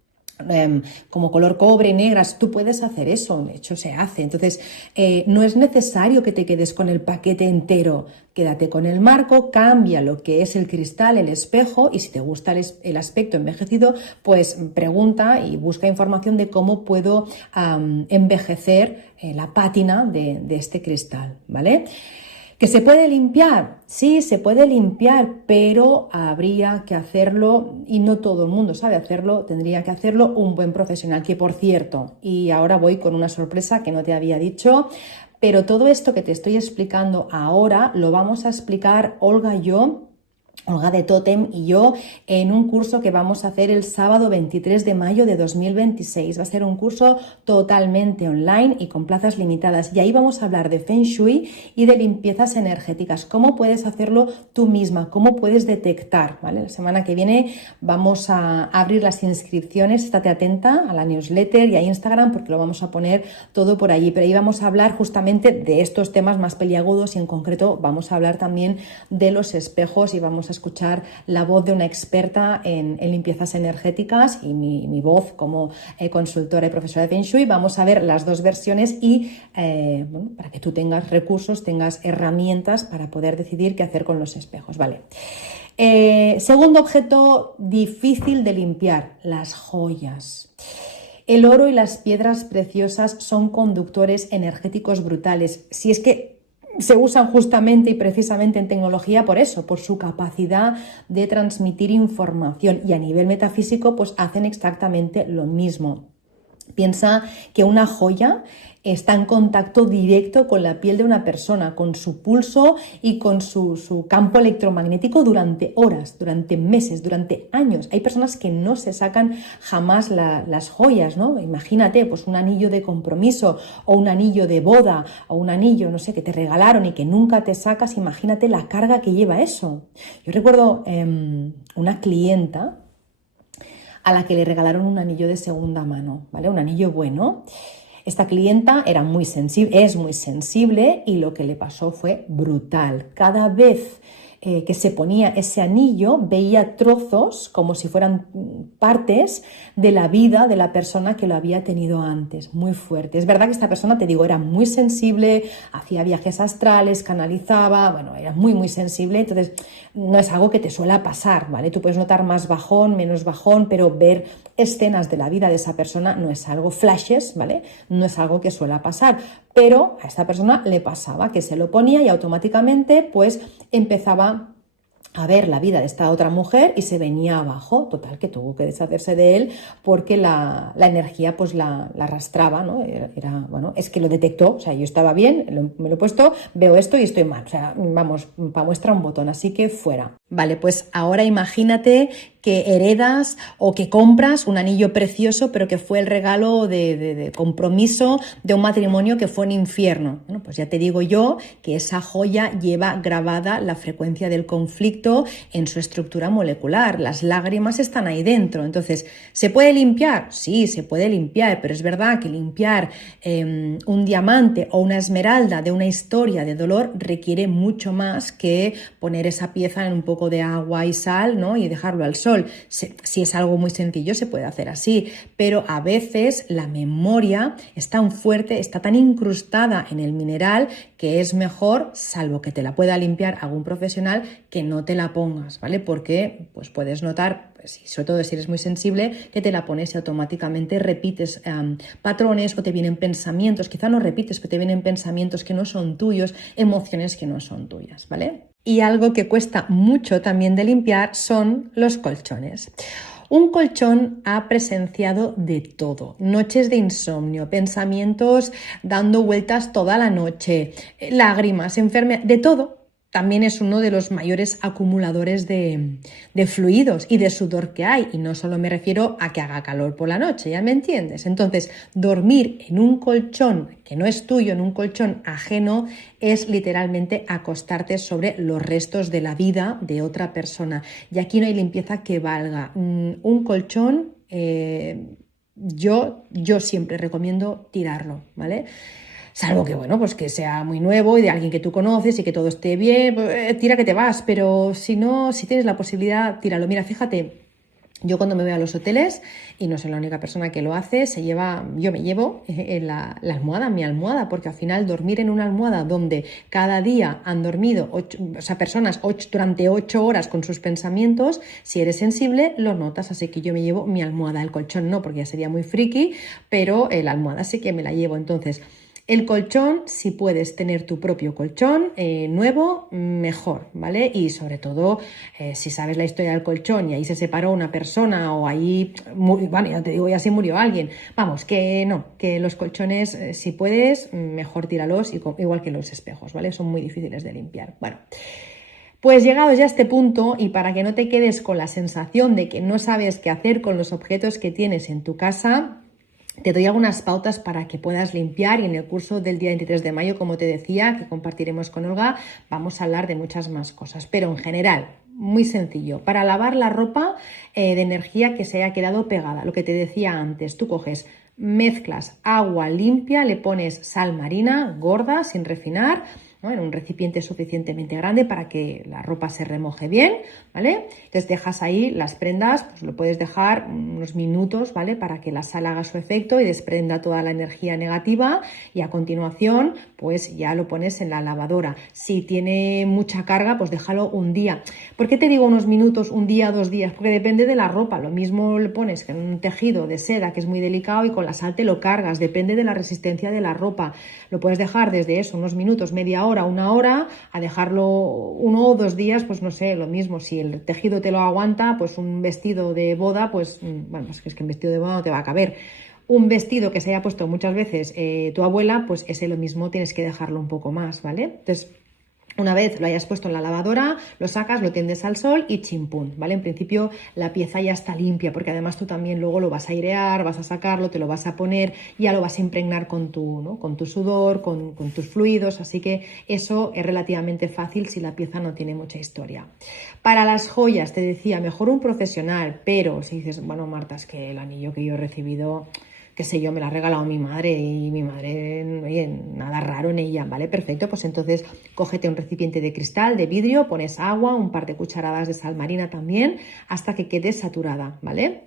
Como color cobre, negras, tú puedes hacer eso, de hecho se hace. Entonces, no es necesario que te quedes con el paquete entero, quédate con el marco, cambia lo que es el cristal, el espejo, y si te gusta el aspecto envejecido, pues pregunta y busca información de cómo puedo envejecer la pátina de este cristal, ¿vale? ¿Que se puede limpiar? Sí, se puede limpiar, pero habría que hacerlo, y no todo el mundo sabe hacerlo, tendría que hacerlo un buen profesional, que por cierto, y ahora voy con una sorpresa que no te había dicho, pero todo esto que te estoy explicando ahora lo vamos a explicar Olga y yo, Olga de Totem y yo, en un curso que vamos a hacer el sábado 23 de mayo de 2026. Va a ser un curso totalmente online y con plazas limitadas. Y ahí vamos a hablar de Feng Shui y de limpiezas energéticas. Cómo puedes hacerlo tú misma, cómo puedes detectar, ¿vale? La semana que viene vamos a abrir las inscripciones. Estate atenta a la newsletter y a Instagram porque lo vamos a poner todo por allí. Pero ahí vamos a hablar justamente de estos temas más peliagudos y en concreto vamos a hablar también de los espejos y vamos a escuchar la voz de una experta en limpiezas energéticas y mi voz como consultora y profesora de Feng Shui. Vamos a ver las dos versiones y bueno, para que tú tengas recursos, tengas herramientas para poder decidir qué hacer con los espejos, ¿vale? Segundo objeto difícil de limpiar, las joyas. El oro y las piedras preciosas son conductores energéticos brutales. Si es que se usan justamente y precisamente en tecnología por eso, por su capacidad de transmitir información, y a nivel metafísico pues hacen exactamente lo mismo. Piensa que una joya está en contacto directo con la piel de una persona, con su pulso y con su campo electromagnético durante horas, durante meses, durante años. Hay personas que no se sacan jamás las joyas, ¿no? Imagínate, pues un anillo de compromiso o un anillo de boda o un anillo, no sé, que te regalaron y que nunca te sacas. Imagínate la carga que lleva eso. Yo recuerdo una clienta a la que le regalaron un anillo de segunda mano, ¿vale? Un anillo bueno. Esta clienta era muy sensible, es muy sensible, y lo que le pasó fue brutal. Cada vez que se ponía ese anillo veía trozos como si fueran partes de la vida de la persona que lo había tenido antes, muy fuerte. Es verdad que esta persona, te digo, era muy sensible, hacía viajes astrales, canalizaba, bueno, era muy sensible, entonces no es algo que te suele pasar, ¿vale? Tú puedes notar más bajón, menos bajón, pero ver escenas de la vida de esa persona no es algo flashes, ¿vale? No es algo que suele pasar, pero a esta persona le pasaba que se lo ponía y automáticamente pues empezaba a ver la vida de esta otra mujer y se venía abajo. Total, que tuvo que deshacerse de él porque la energía pues la arrastraba, ¿no? Bueno, es que lo detectó, o sea, yo estaba bien, me lo he puesto, veo esto y estoy mal, o sea, vamos, para muestra un botón, así que fuera. Vale, pues ahora imagínate que heredas o que compras un anillo precioso, pero que fue el regalo de compromiso de un matrimonio que fue un infierno. Bueno, pues ya te digo yo que esa joya lleva grabada la frecuencia del conflicto en su estructura molecular. Las lágrimas están ahí dentro. Entonces, ¿se puede limpiar? Sí, se puede limpiar, pero es verdad que limpiar un diamante o una esmeralda de una historia de dolor requiere mucho más que poner esa pieza en un poco de agua y sal, ¿no? Y dejarlo al sol. Si es algo muy sencillo se puede hacer así, pero a veces la memoria es tan fuerte, está tan incrustada en el mineral que es mejor, salvo que te la pueda limpiar algún profesional, que no te la pongas, ¿vale? Porque pues puedes notar, pues, sobre todo si eres muy sensible, que te la pones y automáticamente repites patrones o te vienen pensamientos, quizá no repites, pero te vienen pensamientos que no son tuyos, emociones que no son tuyas, ¿vale? Y algo que cuesta mucho también de limpiar son los colchones. Un colchón ha presenciado de todo: noches de insomnio, pensamientos dando vueltas toda la noche, lágrimas, enfermedad, de todo. También es uno de los mayores acumuladores de fluidos y de sudor que hay. Y no solo me refiero a que haga calor por la noche, ¿ya me entiendes? Entonces, dormir en un colchón que no es tuyo, en un colchón ajeno, es literalmente acostarte sobre los restos de la vida de otra persona. Y aquí no hay limpieza que valga. Un colchón, yo siempre recomiendo tirarlo, ¿vale? Salvo que, bueno, pues que sea muy nuevo y de alguien que tú conoces y que todo esté bien, pues, tira que te vas, pero si no, si tienes la posibilidad, tíralo. Mira, fíjate, yo cuando me voy a los hoteles, y no soy la única persona que lo hace, yo me llevo la almohada, mi almohada, porque al final dormir en una almohada donde cada día han dormido personas durante 8 horas con sus pensamientos, si eres sensible, lo notas, así que yo me llevo mi almohada, el colchón no, porque ya sería muy friki, pero la almohada sí que me la llevo. Entonces, el colchón, si puedes tener tu propio colchón nuevo, mejor, ¿vale? Y sobre todo, si sabes la historia del colchón y ahí se separó una persona o ahí, bueno, ya te digo, ya se murió alguien. Vamos, que no, que los colchones, si puedes, mejor tíralos, igual que los espejos, ¿vale? Son muy difíciles de limpiar. Bueno. Pues llegados ya a este punto, y para que no te quedes con la sensación de que no sabes qué hacer con los objetos que tienes en tu casa, te doy algunas pautas para que puedas limpiar, y en el curso del día 23 de mayo, como te decía, que compartiremos con Olga, vamos a hablar de muchas más cosas. Pero en general, muy sencillo, para lavar la ropa de energía que se haya quedado pegada, lo que te decía antes, tú coges, mezclas agua limpia, le pones sal marina gorda, sin refinar, ¿no?, en un recipiente suficientemente grande para que la ropa se remoje bien, ¿vale? Entonces dejas ahí las prendas, pues lo puedes dejar unos minutos, ¿vale?, para que la sal haga su efecto y desprenda toda la energía negativa, y a continuación pues ya lo pones en la lavadora. Si tiene mucha carga, pues déjalo un día. ¿Por qué te digo unos minutos, un día, 2 días? Porque depende de la ropa. Lo mismo le pones en un tejido de seda que es muy delicado y con la sal te lo cargas, depende de la resistencia de la ropa. Lo puedes dejar desde eso, unos minutos, media hora, 1 hora, a dejarlo 1 o 2 días, pues no sé, lo mismo. Si el tejido te lo aguanta, pues un vestido de boda, pues bueno, pues es que un vestido de boda no te va a caber. Un vestido que se haya puesto muchas veces tu abuela, pues ese lo mismo tienes que dejarlo un poco más, ¿vale? Entonces, una vez lo hayas puesto en la lavadora, lo sacas, lo tiendes al sol y chimpún, ¿vale? En principio la pieza ya está limpia, porque además tú también luego lo vas a airear, vas a sacarlo, te lo vas a poner, ya lo vas a impregnar con tu, ¿no?, con tu sudor, con tus fluidos, así que eso es relativamente fácil si la pieza no tiene mucha historia. Para las joyas, te decía, mejor un profesional, pero si dices, bueno, Marta, es que el anillo que yo he recibido, qué sé yo, me la ha regalado mi madre y mi madre, oye, nada raro en ella, ¿vale? Perfecto, pues entonces cógete un recipiente de cristal, de vidrio, pones agua, un par de cucharadas de sal marina también, hasta que quede saturada, ¿vale?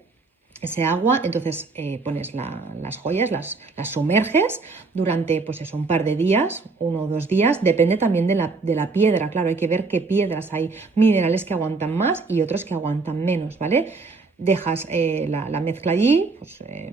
Ese agua, entonces pones las joyas, las sumerges durante, pues eso, un par de días, 1 o 2 días, depende también de la piedra, claro, hay que ver qué piedras hay, minerales que aguantan más y otros que aguantan menos, ¿vale? Dejas la mezcla allí,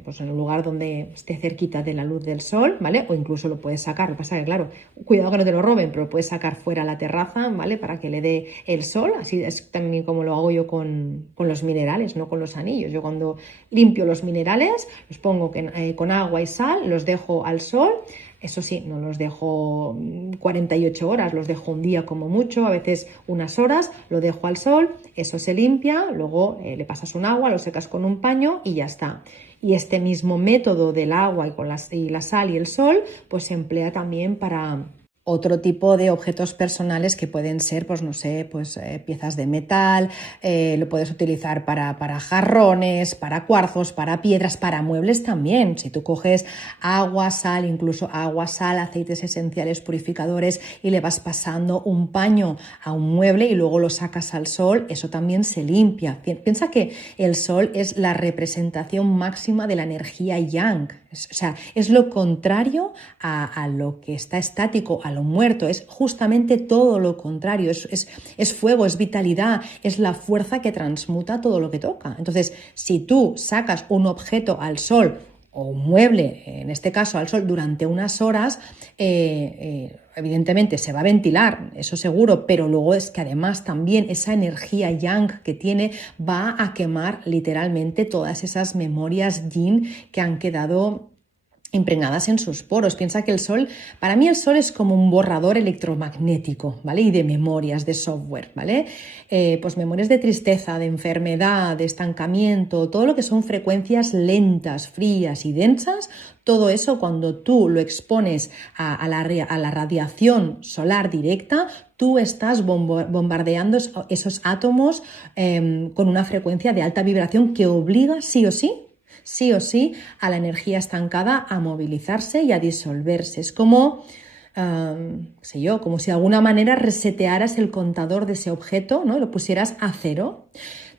pues en un lugar donde esté cerquita de la luz del sol, ¿vale? O incluso lo puedes sacar, lo que pasa es que, claro, cuidado que no te lo roben, pero lo puedes sacar fuera a la terraza, ¿vale?, para que le dé el sol. Así es también como lo hago yo con los minerales, no con los anillos. Yo cuando limpio los minerales, los pongo con agua y sal, los dejo al sol. Eso sí, no los dejo 48 horas, los dejo un día como mucho, a veces unas horas, lo dejo al sol, eso se limpia, luego le pasas un agua, lo secas con un paño y ya está. Y este mismo método del agua y la sal y el sol, pues se emplea también para otro tipo de objetos personales que pueden ser, pues no sé, pues piezas de metal, lo puedes utilizar para jarrones, para cuarzos, para piedras, para muebles también. Si tú coges agua, sal, incluso agua, sal, aceites esenciales purificadores y le vas pasando un paño a un mueble y luego lo sacas al sol, eso también se limpia. Piensa que el sol es la representación máxima de la energía yang. O sea, es lo contrario a lo que está estático, a lo muerto, es justamente todo lo contrario, es fuego, es vitalidad, es la fuerza que transmuta todo lo que toca. Entonces, si tú sacas un objeto al sol o un mueble, en este caso al sol, durante unas horas, evidentemente se va a ventilar, eso seguro, pero luego es que además también esa energía yang que tiene va a quemar literalmente todas esas memorias yin que han quedado impregnadas en sus poros. Piensa que el sol, para mí el sol es como un borrador electromagnético, ¿vale? Y de memorias, de software, ¿vale? Pues memorias de tristeza, de enfermedad, de estancamiento, todo lo que son frecuencias lentas, frías y densas, todo eso cuando tú lo expones a la radiación solar directa, tú estás bombardeando esos átomos con una frecuencia de alta vibración que obliga sí o sí sí o sí a la energía estancada a movilizarse y a disolverse. Es como, qué sé yo, como si de alguna manera resetearas el contador de ese objeto, ¿no? Y lo pusieras a cero.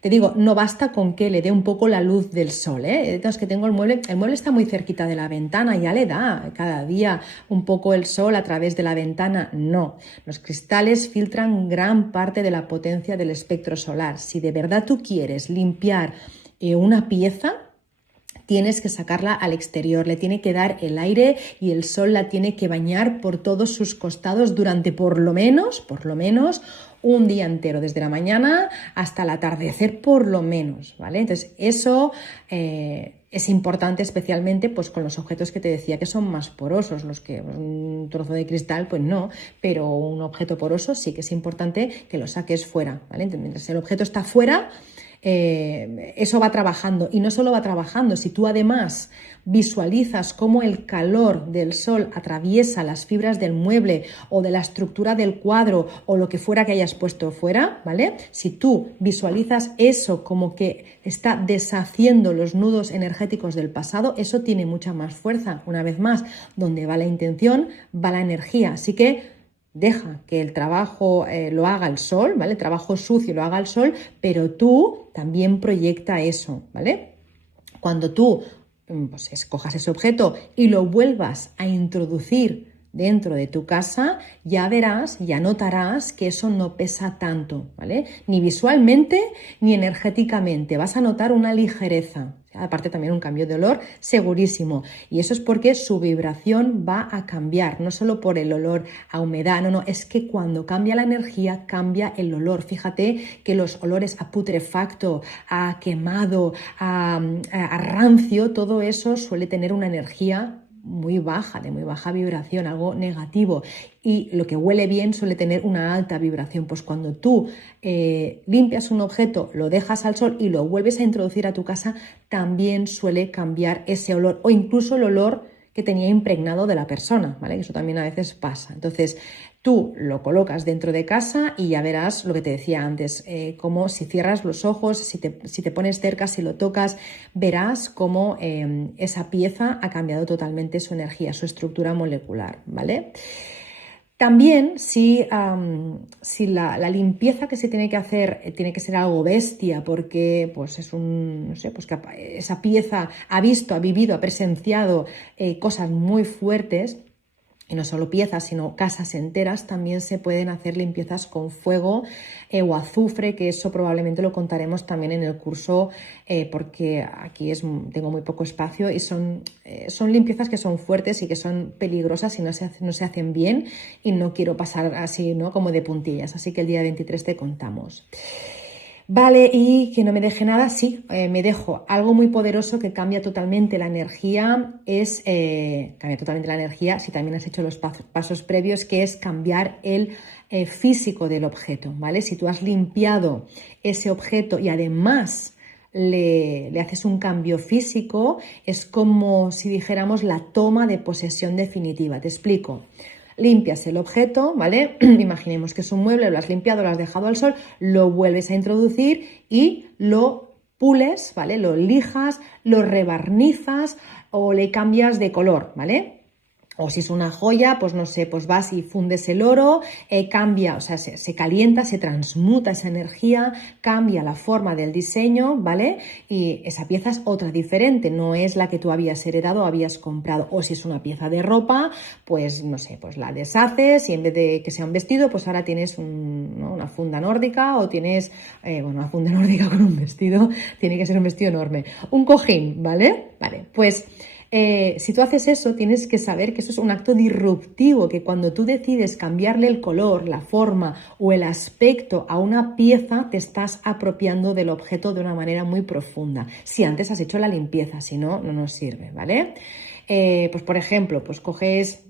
Te digo, no basta con que le dé un poco la luz del sol, ¿eh? Entonces que tengo el mueble está muy cerquita de la ventana, ya le da cada día un poco el sol a través de la ventana. No, los cristales filtran gran parte de la potencia del espectro solar. Si de verdad tú quieres limpiar una pieza, tienes que sacarla al exterior, le tiene que dar el aire y el sol la tiene que bañar por todos sus costados durante por lo menos, un día entero, desde la mañana hasta el atardecer por lo menos, ¿vale? Entonces eso es importante especialmente pues con los objetos que te decía que son más porosos, los que un trozo de cristal pues no, pero un objeto poroso sí que es importante que lo saques fuera, ¿vale? Mientras el objeto está fuera, eso va trabajando, y no solo va trabajando, si tú además visualizas cómo el calor del sol atraviesa las fibras del mueble o de la estructura del cuadro o lo que fuera que hayas puesto fuera, ¿vale? Si tú visualizas eso como que está deshaciendo los nudos energéticos del pasado, eso tiene mucha más fuerza. Una vez más, donde va la intención, va la energía. Así que deja que el trabajo lo haga el sol, ¿vale? El trabajo sucio lo haga el sol, pero tú también proyecta eso, ¿vale? Cuando tú pues, escojas ese objeto y lo vuelvas a introducir dentro de tu casa, ya verás, ya notarás que eso no pesa tanto, ¿vale? Ni visualmente ni energéticamente. Vas a notar una ligereza. Aparte también un cambio de olor segurísimo, y eso es porque su vibración va a cambiar, no solo por el olor a humedad, no, es que cuando cambia la energía cambia el olor. Fíjate que los olores a putrefacto, a quemado, a rancio, todo eso suele tener una energía muy baja, de muy baja vibración, algo negativo, y lo que huele bien suele tener una alta vibración. Pues cuando tú limpias un objeto, lo dejas al sol y lo vuelves a introducir a tu casa, también suele cambiar ese olor, o incluso el olor que tenía impregnado de la persona, ¿vale? Eso también a veces pasa. Entonces, tú lo colocas dentro de casa y ya verás lo que te decía antes, como si cierras los ojos, si te pones cerca, si lo tocas, verás cómo esa pieza ha cambiado totalmente su energía, su estructura molecular, ¿vale? También si la limpieza que se tiene que hacer tiene que ser algo bestia, porque pues es no sé, pues que esa pieza ha vivido, ha presenciado cosas muy fuertes. Y no solo piezas, sino casas enteras, también se pueden hacer limpiezas con fuego o azufre, que eso probablemente lo contaremos también en el curso, porque aquí tengo muy poco espacio, y son limpiezas que son fuertes y que son peligrosas si no se hacen bien, y no quiero pasar así, ¿no?, como de puntillas. Así que el día 23 te contamos. Vale, y que no me deje nada, sí, me dejo algo muy poderoso que cambia totalmente la energía, cambia totalmente la energía si también has hecho los pasos previos, que es cambiar el físico del objeto, ¿vale? Si tú has limpiado ese objeto y además le haces un cambio físico, es como si dijéramos la toma de posesión definitiva. Te explico. Limpias el objeto, ¿vale? Imaginemos que es un mueble, lo has limpiado, lo has dejado al sol, lo vuelves a introducir y lo pules, ¿vale? Lo lijas, lo rebarnizas o le cambias de color, ¿vale? O si es una joya, pues no sé, pues vas y fundes el oro, cambia, o sea, se calienta, se transmuta esa energía, cambia la forma del diseño, ¿vale? Y esa pieza es otra diferente, no es la que tú habías heredado o habías comprado. O si es una pieza de ropa, pues no sé, pues la deshaces y en vez de que sea un vestido, pues ahora tienes una funda nórdica, o tienes, una funda nórdica con un vestido, tiene que ser un vestido enorme. Un cojín, ¿vale? Vale, pues si tú haces eso, tienes que saber que eso es un acto disruptivo, que cuando tú decides cambiarle el color, la forma o el aspecto a una pieza, te estás apropiando del objeto de una manera muy profunda. Si antes has hecho la limpieza, si no, no nos sirve, ¿vale? Pues por ejemplo, pues coges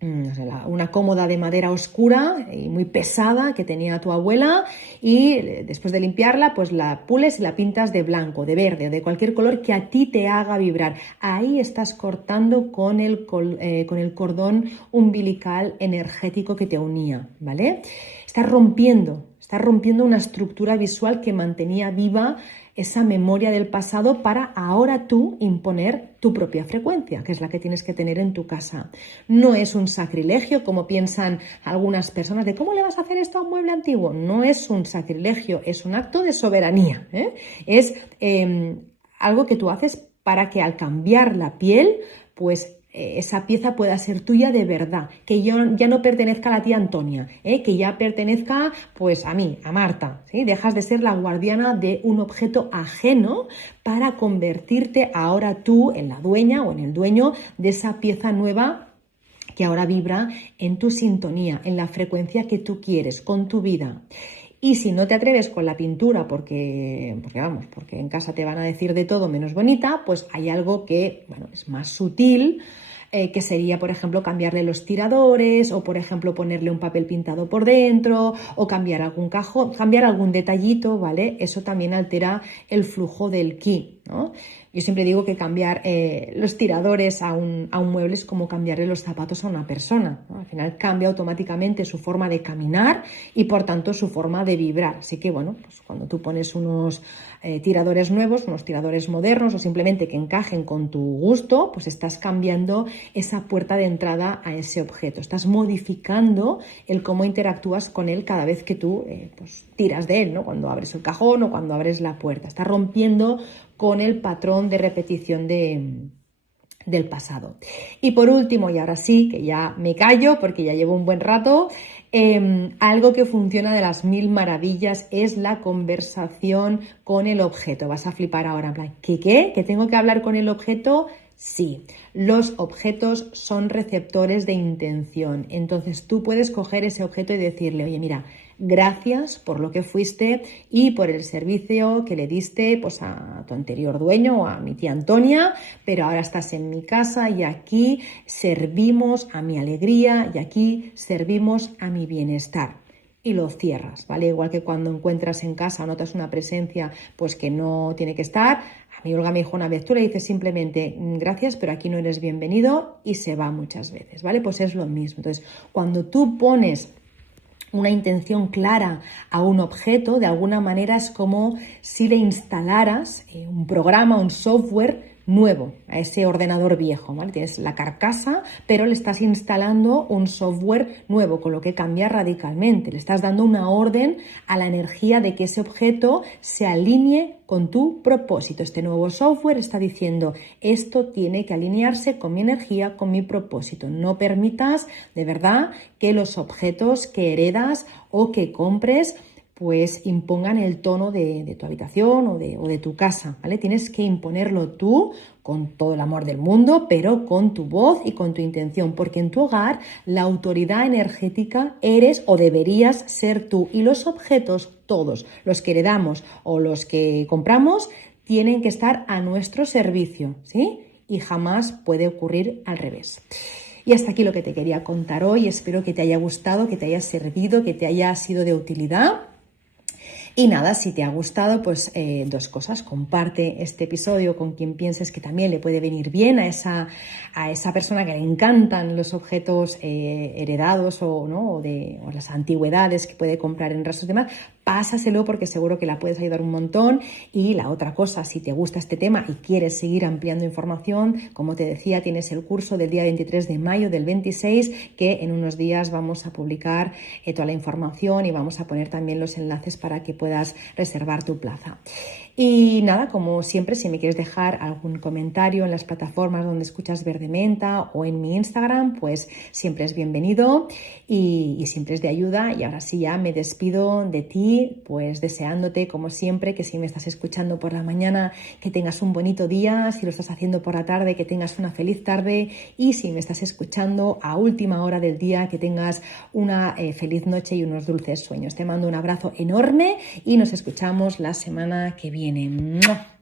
una cómoda de madera oscura y muy pesada que tenía tu abuela, y después de limpiarla pues la pules y la pintas de blanco, de verde o de cualquier color que a ti te haga vibrar. Ahí estás cortando con el cordón umbilical energético que te unía, ¿vale? Estás Estás rompiendo una estructura visual que mantenía viva esa memoria del pasado para ahora tú imponer tu propia frecuencia, que es la que tienes que tener en tu casa. No es un sacrilegio, como piensan algunas personas, de ¿cómo le vas a hacer esto a un mueble antiguo? No es un sacrilegio, es un acto de soberanía, ¿eh? Es algo que tú haces para que al cambiar la piel, pues esa pieza pueda ser tuya de verdad, que ya no pertenezca a la tía Antonia, que ya pertenezca pues a mí, a Marta, ¿sí? Dejas de ser la guardiana de un objeto ajeno para convertirte ahora tú en la dueña o en el dueño de esa pieza nueva que ahora vibra en tu sintonía, en la frecuencia que tú quieres, con tu vida. Y si no te atreves con la pintura porque en casa te van a decir de todo menos bonita, pues hay algo que, es más sutil, que sería, por ejemplo, cambiarle los tiradores o, por ejemplo, ponerle un papel pintado por dentro o cambiar algún cajón, cambiar algún detallito, ¿vale? Eso también altera el flujo del ki, ¿no? Yo siempre digo que cambiar los tiradores a un mueble es como cambiarle los zapatos a una persona, ¿no? Al final cambia automáticamente su forma de caminar y por tanto su forma de vibrar. Así que pues cuando tú pones unos tiradores nuevos, unos tiradores modernos o simplemente que encajen con tu gusto, pues estás cambiando esa puerta de entrada a ese objeto. Estás modificando el cómo interactúas con él cada vez que tú tiras de él, ¿no? Cuando abres el cajón o cuando abres la puerta. Estás rompiendo con el patrón de repetición del pasado. Y por último, y ahora sí, que ya me callo porque ya llevo un buen rato, algo que funciona de las mil maravillas es la conversación con el objeto. Vas a flipar ahora, en plan, ¿qué? ¿Que tengo que hablar con el objeto? Sí, los objetos son receptores de intención. Entonces tú puedes coger ese objeto y decirle, oye, mira, gracias por lo que fuiste y por el servicio que le diste pues a tu anterior dueño o a mi tía Antonia, pero ahora estás en mi casa y aquí servimos a mi alegría y aquí servimos a mi bienestar. Y lo cierras, ¿vale? Igual que cuando encuentras en casa, notas una presencia pues que no tiene que estar. A mí Olga me dijo una vez, tú le dices simplemente gracias, pero aquí no eres bienvenido y se va muchas veces, ¿vale? Pues es lo mismo. Entonces, cuando tú pones una intención clara a un objeto, de alguna manera es como si le instalaras un programa, un software nuevo a ese ordenador viejo, ¿vale? Tienes la carcasa, pero le estás instalando un software nuevo, con lo que cambia radicalmente. Le estás dando una orden a la energía de que ese objeto se alinee con tu propósito. Este nuevo software está diciendo, esto tiene que alinearse con mi energía, con mi propósito. No permitas, de verdad, que los objetos que heredas o que compres pues impongan el tono de tu habitación o de tu casa, ¿vale? Tienes que imponerlo tú con todo el amor del mundo, pero con tu voz y con tu intención, porque en tu hogar la autoridad energética eres o deberías ser tú, y los objetos, todos, los que heredamos o los que compramos, tienen que estar a nuestro servicio, ¿sí? Y jamás puede ocurrir al revés. Y hasta aquí lo que te quería contar hoy. Espero que te haya gustado, que te haya servido, que te haya sido de utilidad. Y nada, si te ha gustado, pues dos cosas. Comparte este episodio con quien pienses que también le puede venir bien a esa persona que le encantan los objetos heredados o las antigüedades que puede comprar en Restos de Mar. Pásaselo porque seguro que la puedes ayudar un montón. Y la otra cosa, si te gusta este tema y quieres seguir ampliando información, como te decía, tienes el curso del día 23 de mayo del 26, que en unos días vamos a publicar toda la información y vamos a poner también los enlaces para que puedas reservar tu plaza. Y nada, como siempre, si me quieres dejar algún comentario en las plataformas donde escuchas Verde Menta o en mi Instagram, pues siempre es bienvenido y siempre es de ayuda. Y ahora sí ya me despido de ti, pues deseándote, como siempre, que si me estás escuchando por la mañana, que tengas un bonito día. Si lo estás haciendo por la tarde, que tengas una feliz tarde. Y si me estás escuchando a última hora del día, que tengas una feliz noche y unos dulces sueños. Te mando un abrazo enorme y nos escuchamos la semana que viene. ¡Mua!